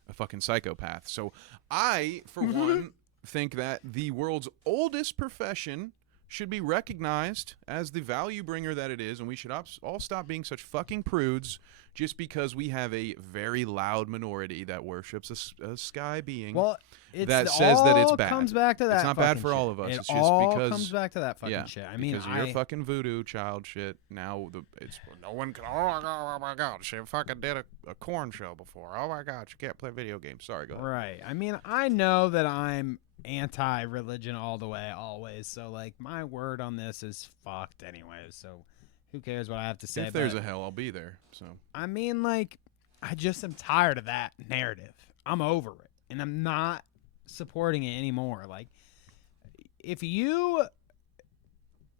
a fucking psychopath. So I, for one, think that the world's oldest profession should be recognized as the value bringer that it is, and we should all stop being such fucking prudes just because we have a very loud minority that worships a sky being that says that it's bad. Comes back to that. It's not bad for shit. all of us. It It's just all because comes back to that fucking shit. I mean, because of your fucking voodoo child shit. Now it's no one can. Oh my god, she fucking did a corn show before. Oh my god, she can't play video games. Sorry, go ahead. Right. I mean, I know that I'm anti-religion all the way, always. So, like, my word on this is fucked anyway. So, who cares what I have to say? If there's a hell, I'll be there. So, I mean, like, I just am tired of that narrative. I'm over it, and I'm not supporting it anymore. Like,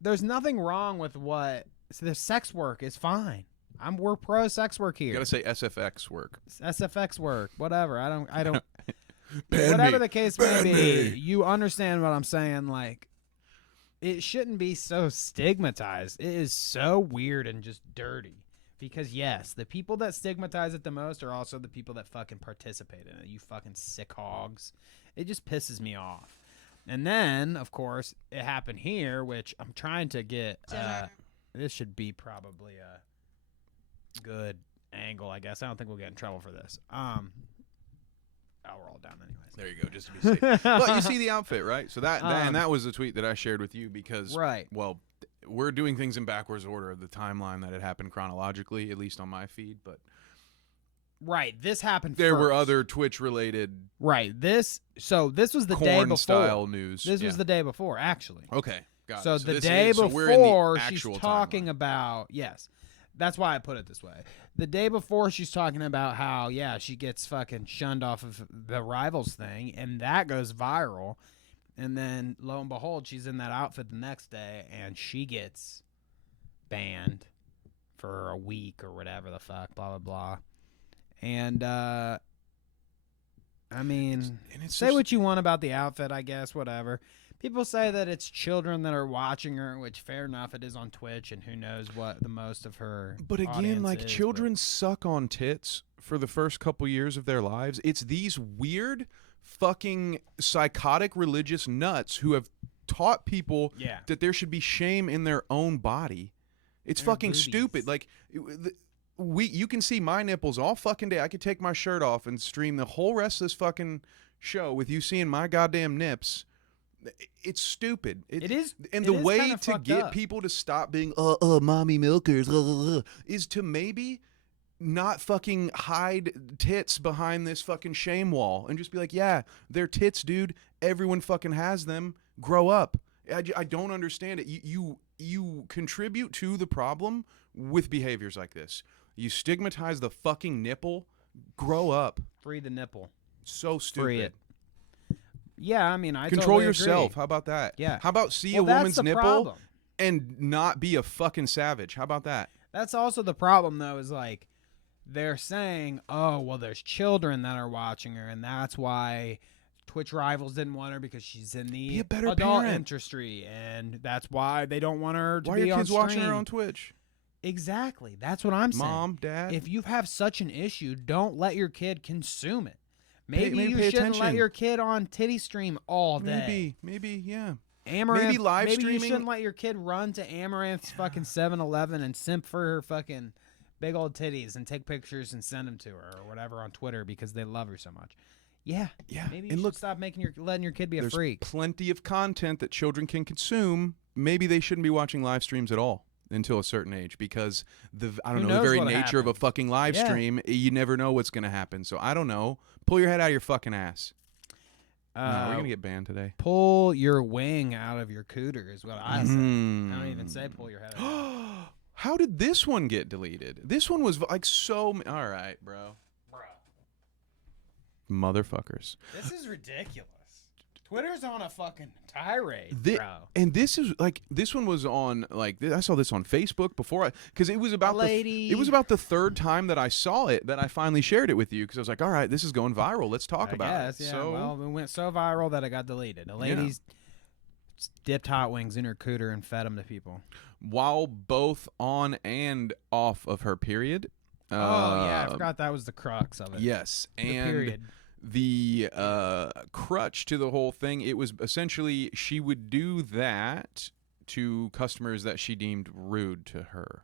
there's nothing wrong with the sex work is fine. We're pro sex work here. you gotta say SFX work. SFX work, whatever. I don't. Ban whatever me. the case may Ban be, me. you understand what I'm saying. Like, it shouldn't be so stigmatized. It is so weird and just dirty. Because, yes, the people that stigmatize it the most are also the people that fucking participate in it. You fucking sick hogs. It just pisses me off. And then, of course, it happened here, which I'm trying to get. This should be probably a good angle, I guess. I don't think we'll get in trouble for this. We're all down anyways. There you go, just to be safe. But you see the outfit, right? So that was the tweet that I shared with you because, right. Well, we're doing things in backwards order of the timeline that it happened chronologically, at least on my feed. But right, this happened. There were first. other Twitch related. Right. This was the day corn before. style news. This was the day before, actually. Okay, got so it. the this day is, so before, we're in the she's actual talking timeline. about That's why I put it this way. The day before, she's talking about how she gets fucking shunned off of the Rivals thing, and that goes viral. And then lo and behold, she's in that outfit the next day, and she gets banned for a week or whatever the fuck, blah blah blah. And I mean, say what you want about the outfit, I guess, whatever. People say that it's children that are watching her, which fair enough, it is on Twitch, and who knows what the most of her. But again, audience like is, children suck on tits for the first couple years of their lives. It's these weird, fucking psychotic religious nuts who have taught people that there should be shame in their own body. It's fucking boobies. stupid. Like you can see my nipples all fucking day. I could take my shirt off and stream the whole rest of this fucking show with you seeing my goddamn nips. It's stupid. It is, and it the is way kinda to fucked get up. people to stop being mommy milkers is to maybe not fucking hide tits behind this fucking shame wall and just be like, yeah, they're tits, dude. Everyone fucking has them. Grow up. I don't understand it. You contribute to the problem with behaviors like this. You stigmatize the fucking nipple. Grow up. Free the nipple. So stupid. Free it. Yeah, I mean, I Control totally yourself. agree. How about that? Yeah. How about see Well, a that's woman's the nipple problem. and not be a fucking savage? How about that? That's also the problem, though, is like they're saying, oh, well, there's children that are watching her, and that's why Twitch Rivals didn't want her because she's in the Be a better adult parent. industry, and that's why they don't want her to Why be are your on kids watching her stream. on Twitch? Exactly. That's what I'm saying. Mom, Dad. If you have such an issue, don't let your kid consume it. Maybe maybe you pay shouldn't let attention. your kid on titty stream all day. Maybe, yeah. Amaranth, maybe live maybe streaming. you shouldn't let your kid run to Amaranth's fucking 7-Eleven and simp for her fucking big old titties and take pictures and send them to her or whatever on Twitter because they love her so much. Yeah. Maybe you should stop letting your kid be a freak. There's plenty of content that children can consume. Maybe they shouldn't be watching live streams at all until a certain age because the very nature of a fucking live stream, you never know what's going to happen. So I don't know. Pull your head out of your fucking ass. No, we're going to get banned today. Pull your wing out of your cooter is what I say. I don't even say pull your head out. How did this one get deleted? This one was like so... All right, bro. Motherfuckers. This is ridiculous. Twitter's on a fucking tirade, bro. And this is like this one was on like I saw this on Facebook before because it was about it was about the third time that I saw it that I finally shared it with you because I was like, all right, this is going viral. Let's talk about it. Yeah. So, well, it went so viral that it got deleted. A lady's dipped hot wings in her cooter and fed them to people while both on and off of her period. I forgot that was the crux of it. Yes, the and period. The crutch to the whole thing, it was essentially she would do that to customers that she deemed rude to her,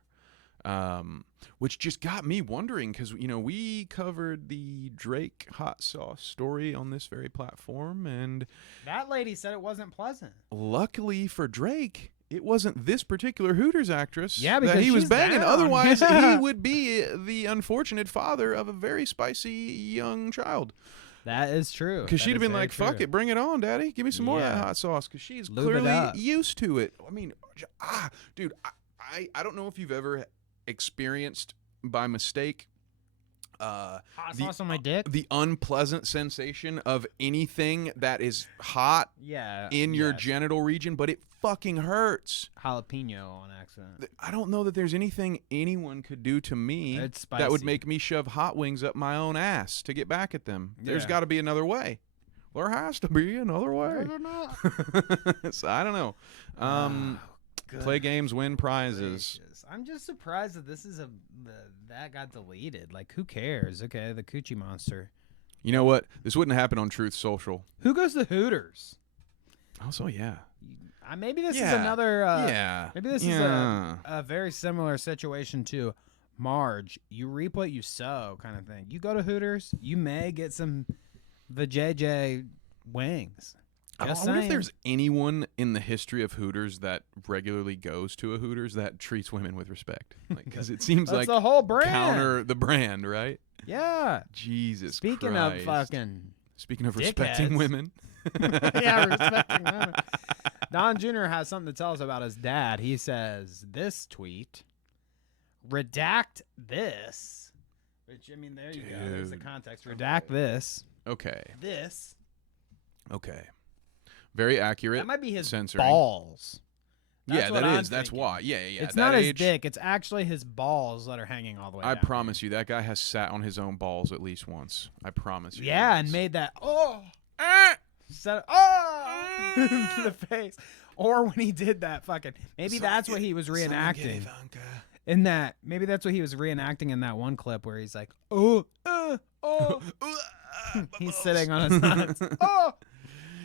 which just got me wondering because, we covered the Drake hot sauce story on this very platform, and that lady said it wasn't pleasant. Luckily for Drake, it wasn't this particular Hooters actress because that he was she's banging. down. Otherwise, he would be the unfortunate father of a very spicy young child. That is true. Because she'd have been like, fuck it, bring it on, Daddy. Give me some more of that hot sauce. Because she's clearly used to it. I mean, dude, I don't know if you've ever experienced by mistake hot sauce on my dick? The unpleasant sensation of anything that is hot in your genital region, but it fucking hurts. Jalapeno on accident. I don't know that there's anything anyone could do to me that would make me shove hot wings up my own ass to get back at them. There's got to be another way. There has to be another way. So I don't know. Play games, win prizes. Gracious. I'm just surprised that this is that got deleted. Like, who cares? Okay, the Coochie Monster. You know what? This wouldn't happen on Truth Social. Who goes to Hooters? Also, yeah. Maybe this is another. Maybe this is a very similar situation to Marge. You reap what you sow, kind of thing. You go to Hooters, you may get some vajayjay wings. I wonder if there's anyone in the history of Hooters that regularly goes to a Hooters that treats women with respect. Because it seems like the whole brand. Counter the brand, right? Yeah. Jesus Speaking Christ. of fucking. Speaking of respecting women. Yeah, respecting women. Don Jr. has something to tell us about his dad. He says, this tweet, redact this, which, I mean, there you go. There's the context. Redact this. Okay. This. Okay. Very accurate. That might be his censoring. Balls. That's that is. That's why. Yeah. It's not his dick. It's actually his balls that are hanging all the way down. I promise you, that guy has sat on his own balls at least once. I promise you. Yeah, and made that, to the face. Or when he did that fucking, maybe that's what he was reenacting. In that, maybe that's what he was reenacting in that one clip where he's like, he's sitting on his nuts.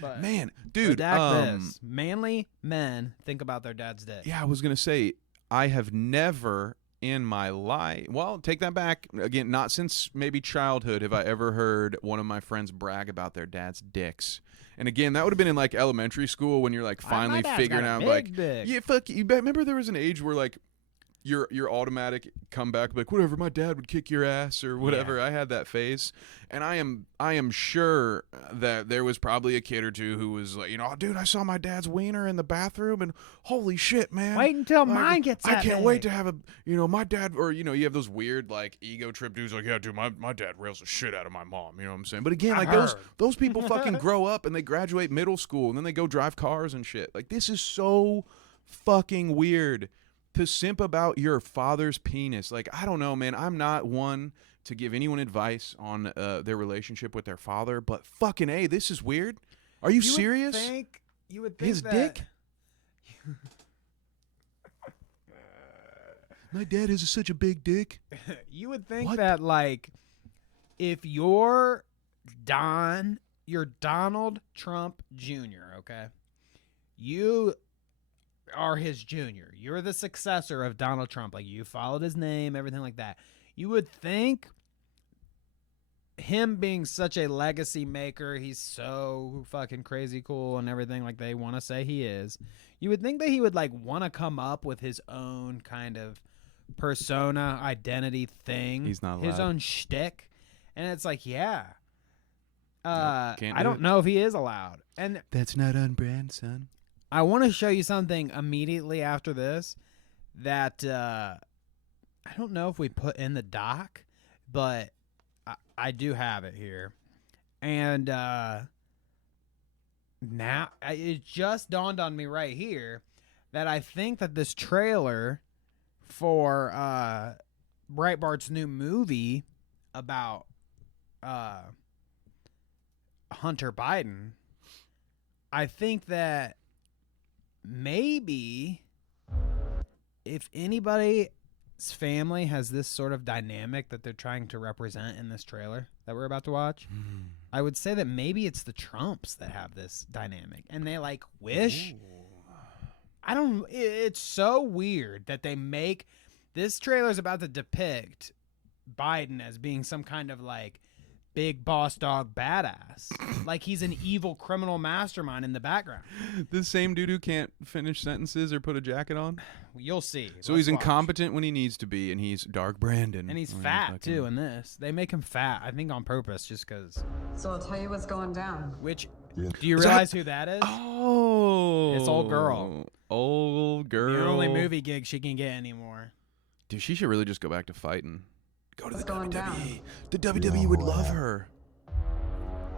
But man, dude, this. Manly men think about their dad's dick. Yeah, I was gonna say I have never in my life. Well, take that back again. Not since maybe childhood have I ever heard one of my friends brag about their dad's dicks. And again, that would have been in like elementary school when you're like finally figuring out like, dick. Yeah, fuck. You remember there was an age where like your automatic comeback like whatever, my dad would kick your ass or whatever. I had that phase, and I am sure that there was probably a kid or two who was like, oh, dude, I saw my dad's wiener in the bathroom, and holy shit, man, wait until mine gets that I can't big. wait to have my dad, or you have those weird like ego trip dudes like, yeah, dude, my dad rails the shit out of my mom, you know what I'm saying? But again, like those people fucking grow up and they graduate middle school and then they go drive cars and shit. Like, this is so fucking weird to simp about your father's penis. Like, I don't know, man. I'm not one to give anyone advice on their relationship with their father, but fucking A, this is weird. Are you serious? You would think his that... dick? My dad has such a big dick. You would think What? that, like, if you're Donald Trump Jr., okay? You are his junior. You're the successor of Donald Trump. Like, you followed his name, everything like that. You would think him being such a legacy maker, he's so fucking crazy cool and everything like they want to say he is. You would think that he would, like, want to come up with his own kind of persona, identity thing. He's not his allowed. own shtick. And it's like, yeah. Can't I do don't it. know if he is allowed. And That's not on brand, son. I want to show you something immediately after this that I don't know if we put in the doc, but I do have it here. And now it just dawned on me right here that I think that this trailer for Breitbart's new movie about Hunter Biden, I think that maybe if anybody's family has this sort of dynamic that they're trying to represent in this trailer that we're about to watch, I would say that maybe it's the Trumps that have this dynamic, and they like wish. I don't. It's so weird that they make this trailer is about to depict Biden as being some kind of like big boss dog badass, like he's an evil criminal mastermind in the background. The same dude who can't finish sentences or put a jacket on. You'll see. So Let's he's watch. incompetent when he needs to be, and he's Dark Brandon. And he's when fat fucking- too in this. They make him fat, I think on purpose, just because. So I'll tell you what's going down. Which, do you Is that- realize who that is? Oh, It's old girl. Old girl. The only movie gig she can get anymore. Dude, she should really just go back to fighting. Go to What's the going WWE. down? The WWE would love her.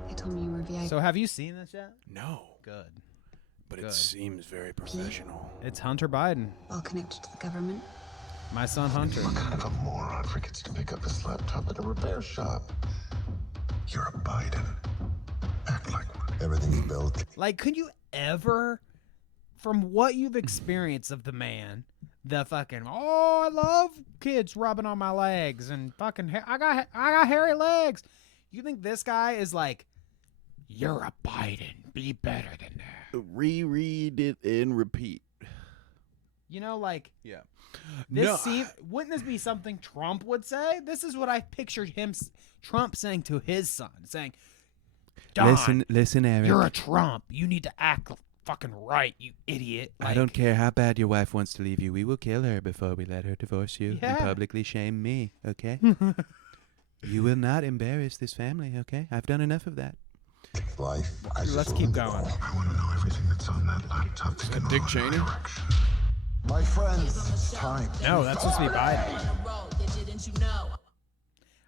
They told me you were VIP. So have you seen this yet? No, Good. but Good. it seems very professional. It's Hunter Biden, All connected to the government. my son Hunter. What kind of a moron forgets to pick up his laptop at a repair shop? You're a Biden. Act like one. Everything he built. Like, could you ever, from what you've experienced of the man, the fucking I love kids rubbing on my legs and fucking I got hairy legs. You think this guy is like, you're a Biden, be better than that? Reread it and repeat. You know, like Yeah. this. Wouldn't this be something Trump would say? This is what I pictured him, Trump saying to his son, saying, Don, listen, Eric. you're a Trump. You need to act fucking right, you idiot. I don't care how bad your wife wants to leave you. We will kill her before we let her divorce you Yeah. and publicly shame me, okay? You will not embarrass this family, okay? I've done enough of that. Life. Let's keep going. I want to know everything that's on that laptop. Dick Cheney? My friends, time. No, that's supposed to be Biden.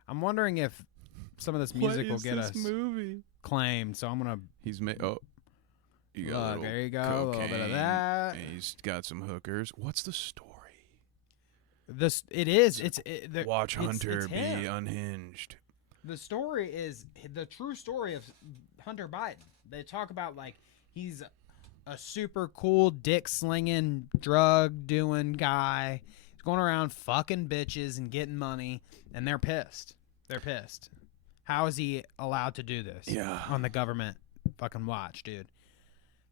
I'm wondering if some of this music will get us movie? claimed. So I'm gonna. He's made. Oh, you got a little there you go, a little bit of cocaine, that. and he's got some hookers. What's the story? This it is. Watch it's Hunter be him. unhinged. The story is the true story of Hunter Biden. They talk about like he's a super cool dick slinging, drug doing guy. He's going around fucking bitches and getting money, and they're pissed. They're pissed. How is he allowed to do this? Yeah. On the government fucking watch, dude.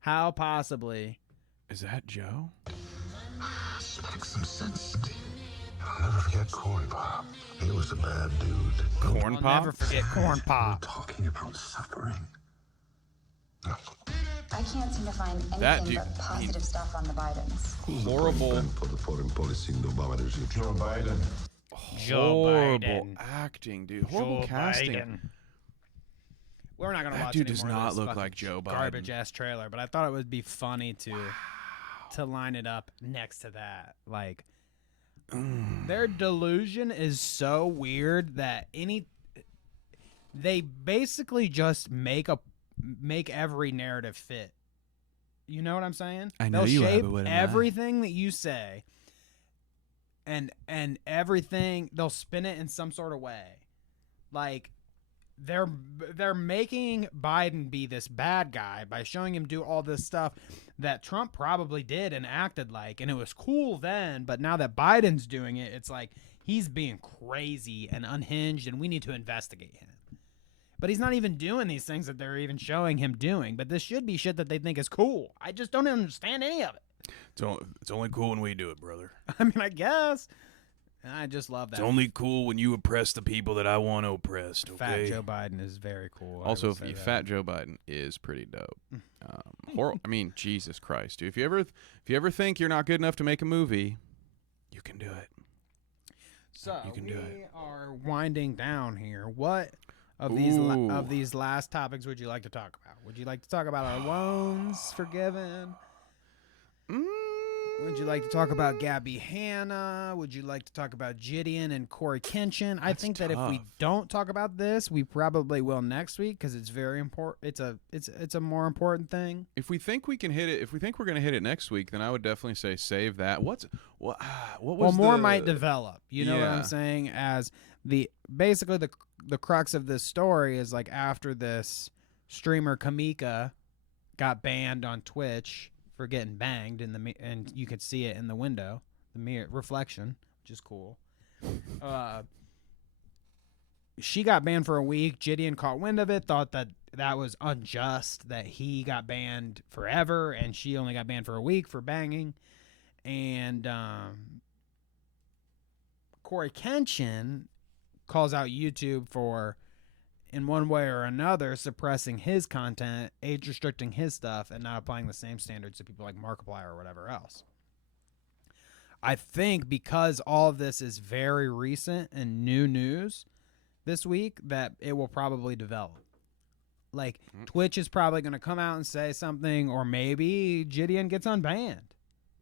How possibly? Is that Joe? Speak some sense, Steve. I'll never forget Corn Pop. He was a bad dude. Corn I'll Pop? never forget Corn Pop. Talking about suffering. I can't seem to find That anything dude- but positive stuff on the Bidens. Horrible. For the foreign policy in Obama regime. Joe Biden. Joe Horrible Biden. acting, dude. Horrible Joe casting. Biden. We're not gonna That watch dude any does more of not this look fucking like Joe Biden. garbage ass trailer, but I thought it would be funny to line it up next to that. Like their delusion is so weird that they basically just make every narrative fit. You know what I'm saying? I know They'll you are, shape but what am I? everything that you say, and everything they'll spin it in some sort of way. Like they're making Biden be this bad guy by showing him do all this stuff that Trump probably did and acted like, and it was cool then, but now that Biden's doing it, it's like he's being crazy and unhinged, and we need to investigate him. But he's not even doing these things that they're even showing him doing. But this should be shit that they think is cool. I just don't understand any of it. It's only cool when we do it, brother. I mean, I guess. I just love that. It's only cool when you oppress the people that I want oppressed, okay? Fat Joe Biden is very cool. Also, Fat Joe Biden is pretty dope. I mean, Jesus Christ, dude. If you ever think you're not good enough to make a movie, you can do it. So you can do it. We are winding down here. What of these last topics would you like to talk about? Would you like to talk about our loans forgiven? Would you like to talk about Gabby Hanna? Would you like to talk about Gideon and Corey Kenshin? I think that if we don't talk about this, we probably will next week because it's very important. It's a more important thing. If we think we can hit it, if we think we're going to hit it next week, then I would definitely say save that. What was more might develop. You know what I'm saying? As basically the crux of this story is like after this streamer Kamika got banned on Twitch for getting banged and you could see it in the window, the mirror reflection, which is cool. She got banned for a week. Gideon caught wind of it, thought that was unjust, that he got banned forever and she only got banned for a week for banging. And Corey Kenshin calls out YouTube for, in one way or another, suppressing his content, age restricting his stuff, and not applying the same standards to people like Markiplier or whatever else. I think because all of this is very recent and new news this week, that it will probably develop. Like, Twitch is probably going to come out and say something, or maybe Gideon gets unbanned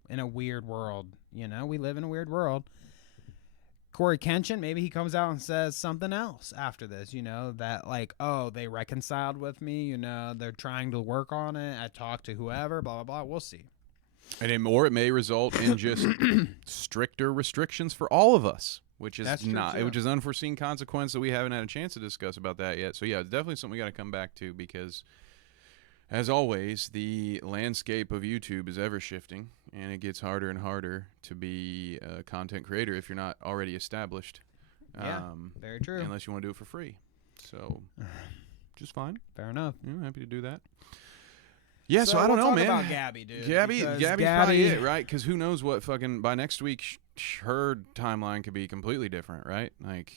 in a weird world. You know, we live in a weird world. Corey Kenshin, maybe he comes out and says something else after this, you know, that like, oh, they reconciled with me, you know, they're trying to work on it. I talked to whoever, blah, blah, blah. We'll see. And it may result in just stricter restrictions for all of us, which is which is unforeseen consequence that we haven't had a chance to discuss about that yet. So yeah, it's definitely something we got to come back to because, as always, the landscape of YouTube is ever shifting, and it gets harder and harder to be a content creator if you're not already established. Yeah, very true. Unless you want to do it for free. So, just fine. Fair enough. Yeah, happy to do that. Yeah, so I don't know, man. About Gabby, dude. Gabby's probably it, right? Because who knows what fucking by next week her timeline could be completely different, right? Like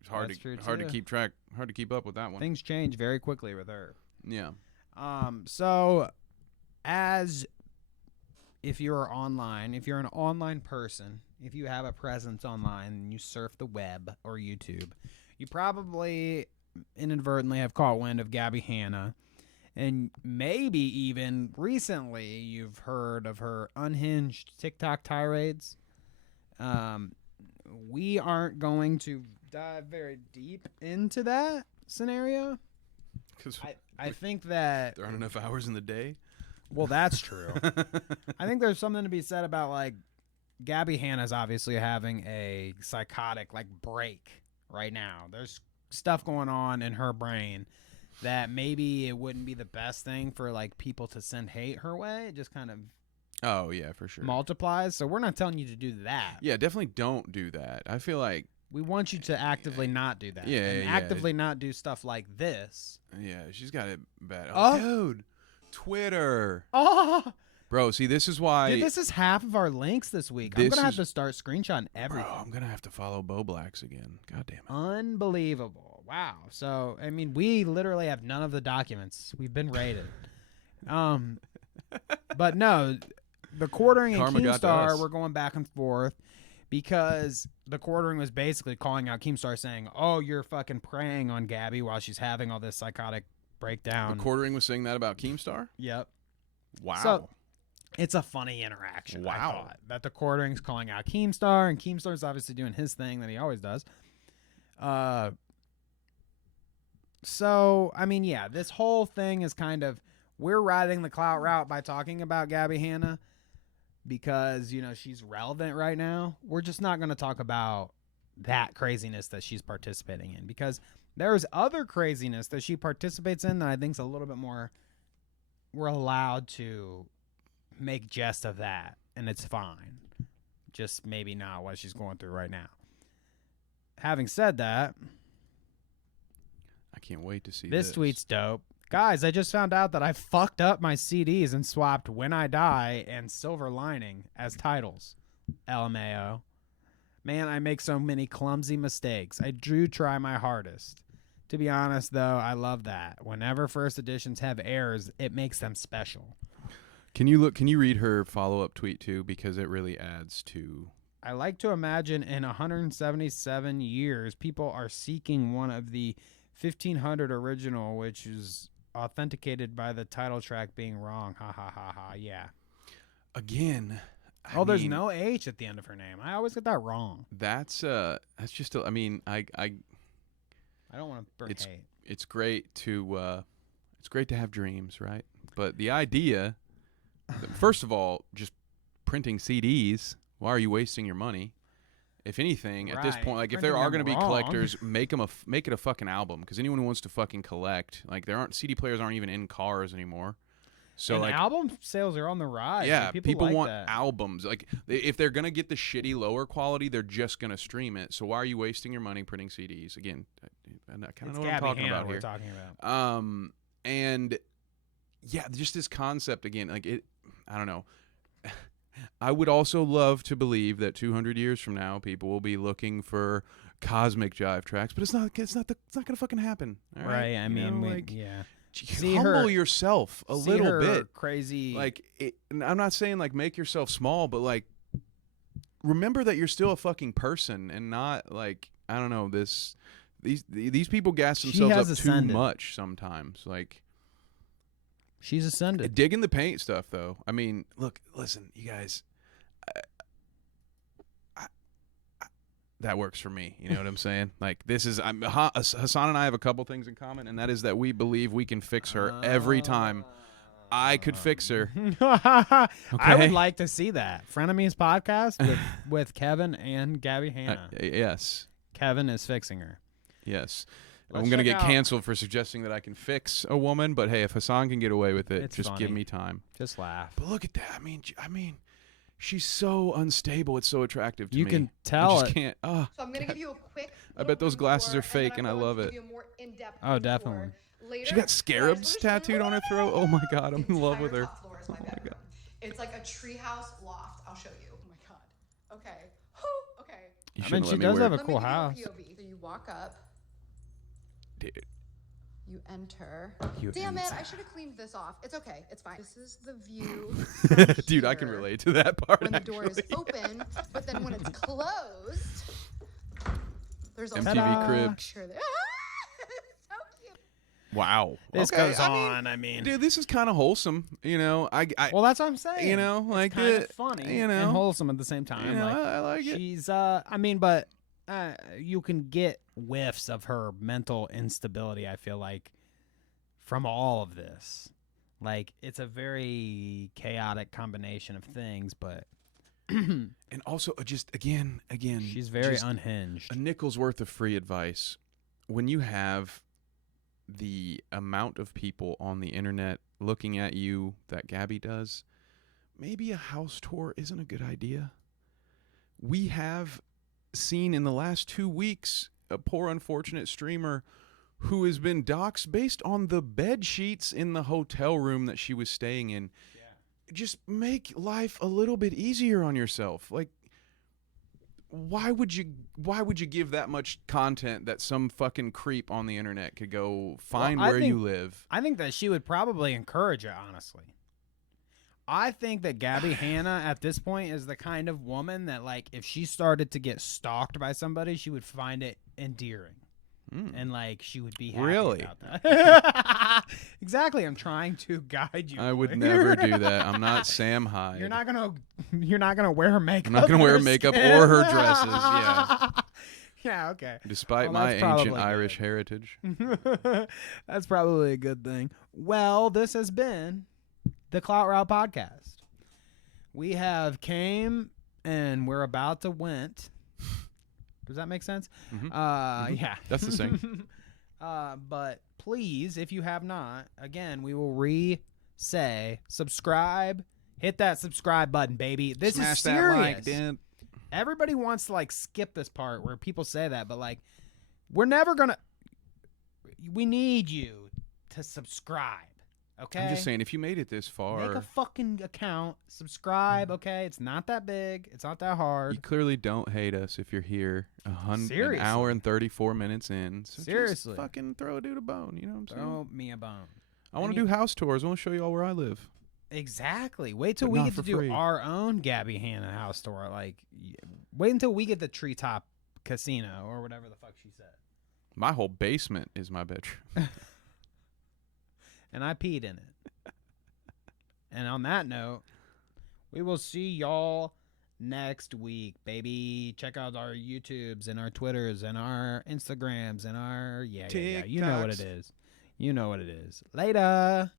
it's hard to keep track, hard to keep up with that one. Things change very quickly with her. Yeah. So if you're online, if you're an online person, if you have a presence online and you surf the web or YouTube, you probably inadvertently have caught wind of Gabby Hanna. And maybe even recently you've heard of her unhinged TikTok tirades. We aren't going to dive very deep into that scenario. Because I think that there aren't enough hours in the day. Well, that's true. I think there's something to be said about like Gabby Hanna's obviously having a psychotic like break right now. There's stuff going on in her brain that maybe it wouldn't be the best thing for like people to send hate her way. It just kind of for sure multiplies. So we're not telling you to do that. Yeah, definitely don't do that. I feel like we want you to actively not do that. Actively not do stuff like this. Yeah, she's got it bad. Oh, dude. Twitter. Bro, see, this is why... Dude, this is half of our links this week. I'm going to have to start screenshotting everything. Bro, I'm going to have to follow Bo Blacks again. God damn it. Unbelievable. Wow. So, I mean, we literally have none of the documents. We've been raided. But no, the Quartering and Keemstar were going back and forth because the Quartering was basically calling out Keemstar saying, oh, you're fucking preying on Gabby while she's having all this psychotic breakdown. The Quartering was saying that about Keemstar? Yep. Wow. So, it's a funny interaction. Wow. I thought, that the Quartering's calling out Keemstar, and Keemstar's obviously doing his thing that he always does. So, I mean, yeah, this whole thing is kind of, we're riding the Clout Route by talking about Gabby Hanna because, you know, she's relevant right now. We're just not going to talk about that craziness that she's participating in because There's other craziness that she participates in that I think is a little bit more. We're allowed to make jest of that, and it's fine. Just maybe not what she's going through right now. Having said that, I can't wait to see this tweet's dope. Guys, I just found out that I fucked up my CDs and swapped When I Die and Silver Lining as titles. LMAO. Man, I make so many clumsy mistakes. I do try my hardest. To be honest, though, I love that. Whenever first editions have errors, it makes them special. Can you read her follow-up tweet too, because it really adds to. I like to imagine in 177 years, people are seeking one of the 1500 original, which is authenticated by the title track being wrong. Ha ha ha ha. Yeah. Again. There's no H at the end of her name. I always get that wrong. That's just. I don't want to burn hate. It's great to have dreams, right? But the idea, first of all, just printing CDs. Why are you wasting your money? If anything, at this point, like if there are going to be collectors, make it a fucking album. Because anyone who wants to fucking collect, like CD players aren't even in cars anymore. So and like album sales are on the rise. Yeah, like, people like want that. albums. Like if they're gonna get the shitty lower quality, they're just gonna stream it. So why are you wasting your money printing CDs? Again, I kind of know what I'm talking about here. Talking about. And yeah, just this concept again. Like I don't know. I would also love to believe that 200 years from now, people will be looking for cosmic jive tracks, but it's not gonna fucking happen. All right? I mean, yeah. Humble yourself a little bit. Crazy. Like, I'm not saying like make yourself small, but like remember that you're still a fucking person and not like I don't know these people gas themselves up too much sometimes. Like she's ascended. Digging the paint stuff though. I mean, listen, you guys. That works for me. You know what I'm saying? Like this is Hasan and I have a couple things in common, and that is that we believe we can fix her every time. I could fix her. Okay? I would like to see that. Frenemies podcast with Kevin and Gabby Hanna. Yes. Kevin is fixing her. Yes. I'm going to get canceled for suggesting that I can fix a woman, but hey, if Hasan can get away with it, just give me time. Just laugh. But look at that. I mean, she's so unstable. It's so attractive to me. You can tell it. Can't. Oh, so I'm going to give you a quick. I bet those glasses are fake, and I love it. Oh, definitely. She got scarabs tattooed on her throat. Oh my god, I'm in love with her. Oh my god. It's like a treehouse loft. I'll show you. Oh my god. Okay. Okay. I mean, she does have a cool house. So you walk up. Dude. You enter. Damn it! I should have cleaned this off. It's okay. It's fine. This is the view. Dude, I can relate to that part. When the door is open, but then when it's closed, there's a MTV Cribs. Sure there. So cute. Wow. This goes on. I mean, dude, this is kind of wholesome. You know, well, that's what I'm saying. You know, like it's kind of funny, you know, and wholesome at the same time. You know, I like it. She's, I mean, but you can get whiffs of her mental instability. I feel like from all of this, like it's a very chaotic combination of things, but. And also, just again, she's very unhinged. A nickel's worth of free advice. When you have the amount of people on the internet looking at you that Gabby does, maybe a house tour isn't a good idea. We have seen in the last 2 weeks a poor unfortunate streamer who has been doxxed based on the bed sheets in the hotel room that she was staying in. Just make life a little bit easier on yourself. Like, why would you give that much content that some fucking creep on the internet could go find where you live? I think that she would probably encourage it, honestly. I think that Gabby Hanna at this point is the kind of woman that, like, if she started to get stalked by somebody, she would find it endearing. And like she would be happy about that. Exactly. I'm trying to guide you. I would never do that. I'm not Sam Hyde. You're not gonna wear her makeup. I'm not gonna wear makeup or her dresses. Yeah. Yeah. Okay. Despite my ancient Irish heritage. That's probably a good thing. Well, this has been the Clout Route podcast. We have came and we're about to went. Does that make sense? Mm-hmm. Yeah. That's the same. But please, if you have not, again, we will re-say, subscribe. Hit that subscribe button, baby. This Smash is serious. that like, dude. Everybody wants to like skip this part where people say that, but like, we're never gonna. We need you to subscribe. Okay. I'm just saying, if you made it this far, make a fucking account, subscribe. Okay, it's not that big. It's not that hard. you clearly don't hate us if you're here an Seriously. hour and 34 minutes in. So Seriously. just fucking throw a dude a bone. You know what I'm saying? Throw me a bone. I want to do house tours. I want to show you all where I live. Exactly. Wait till But we not get to for do free. our own Gabby Hanna house tour. Like, wait until we get the Treetop Casino or whatever the fuck she said. My whole basement is my bedroom. And I peed in it. And on that note, we will see y'all next week, baby. Check out our YouTubes and our Twitters and our Instagrams and our yeah. You know what it is. You know what it is. Later.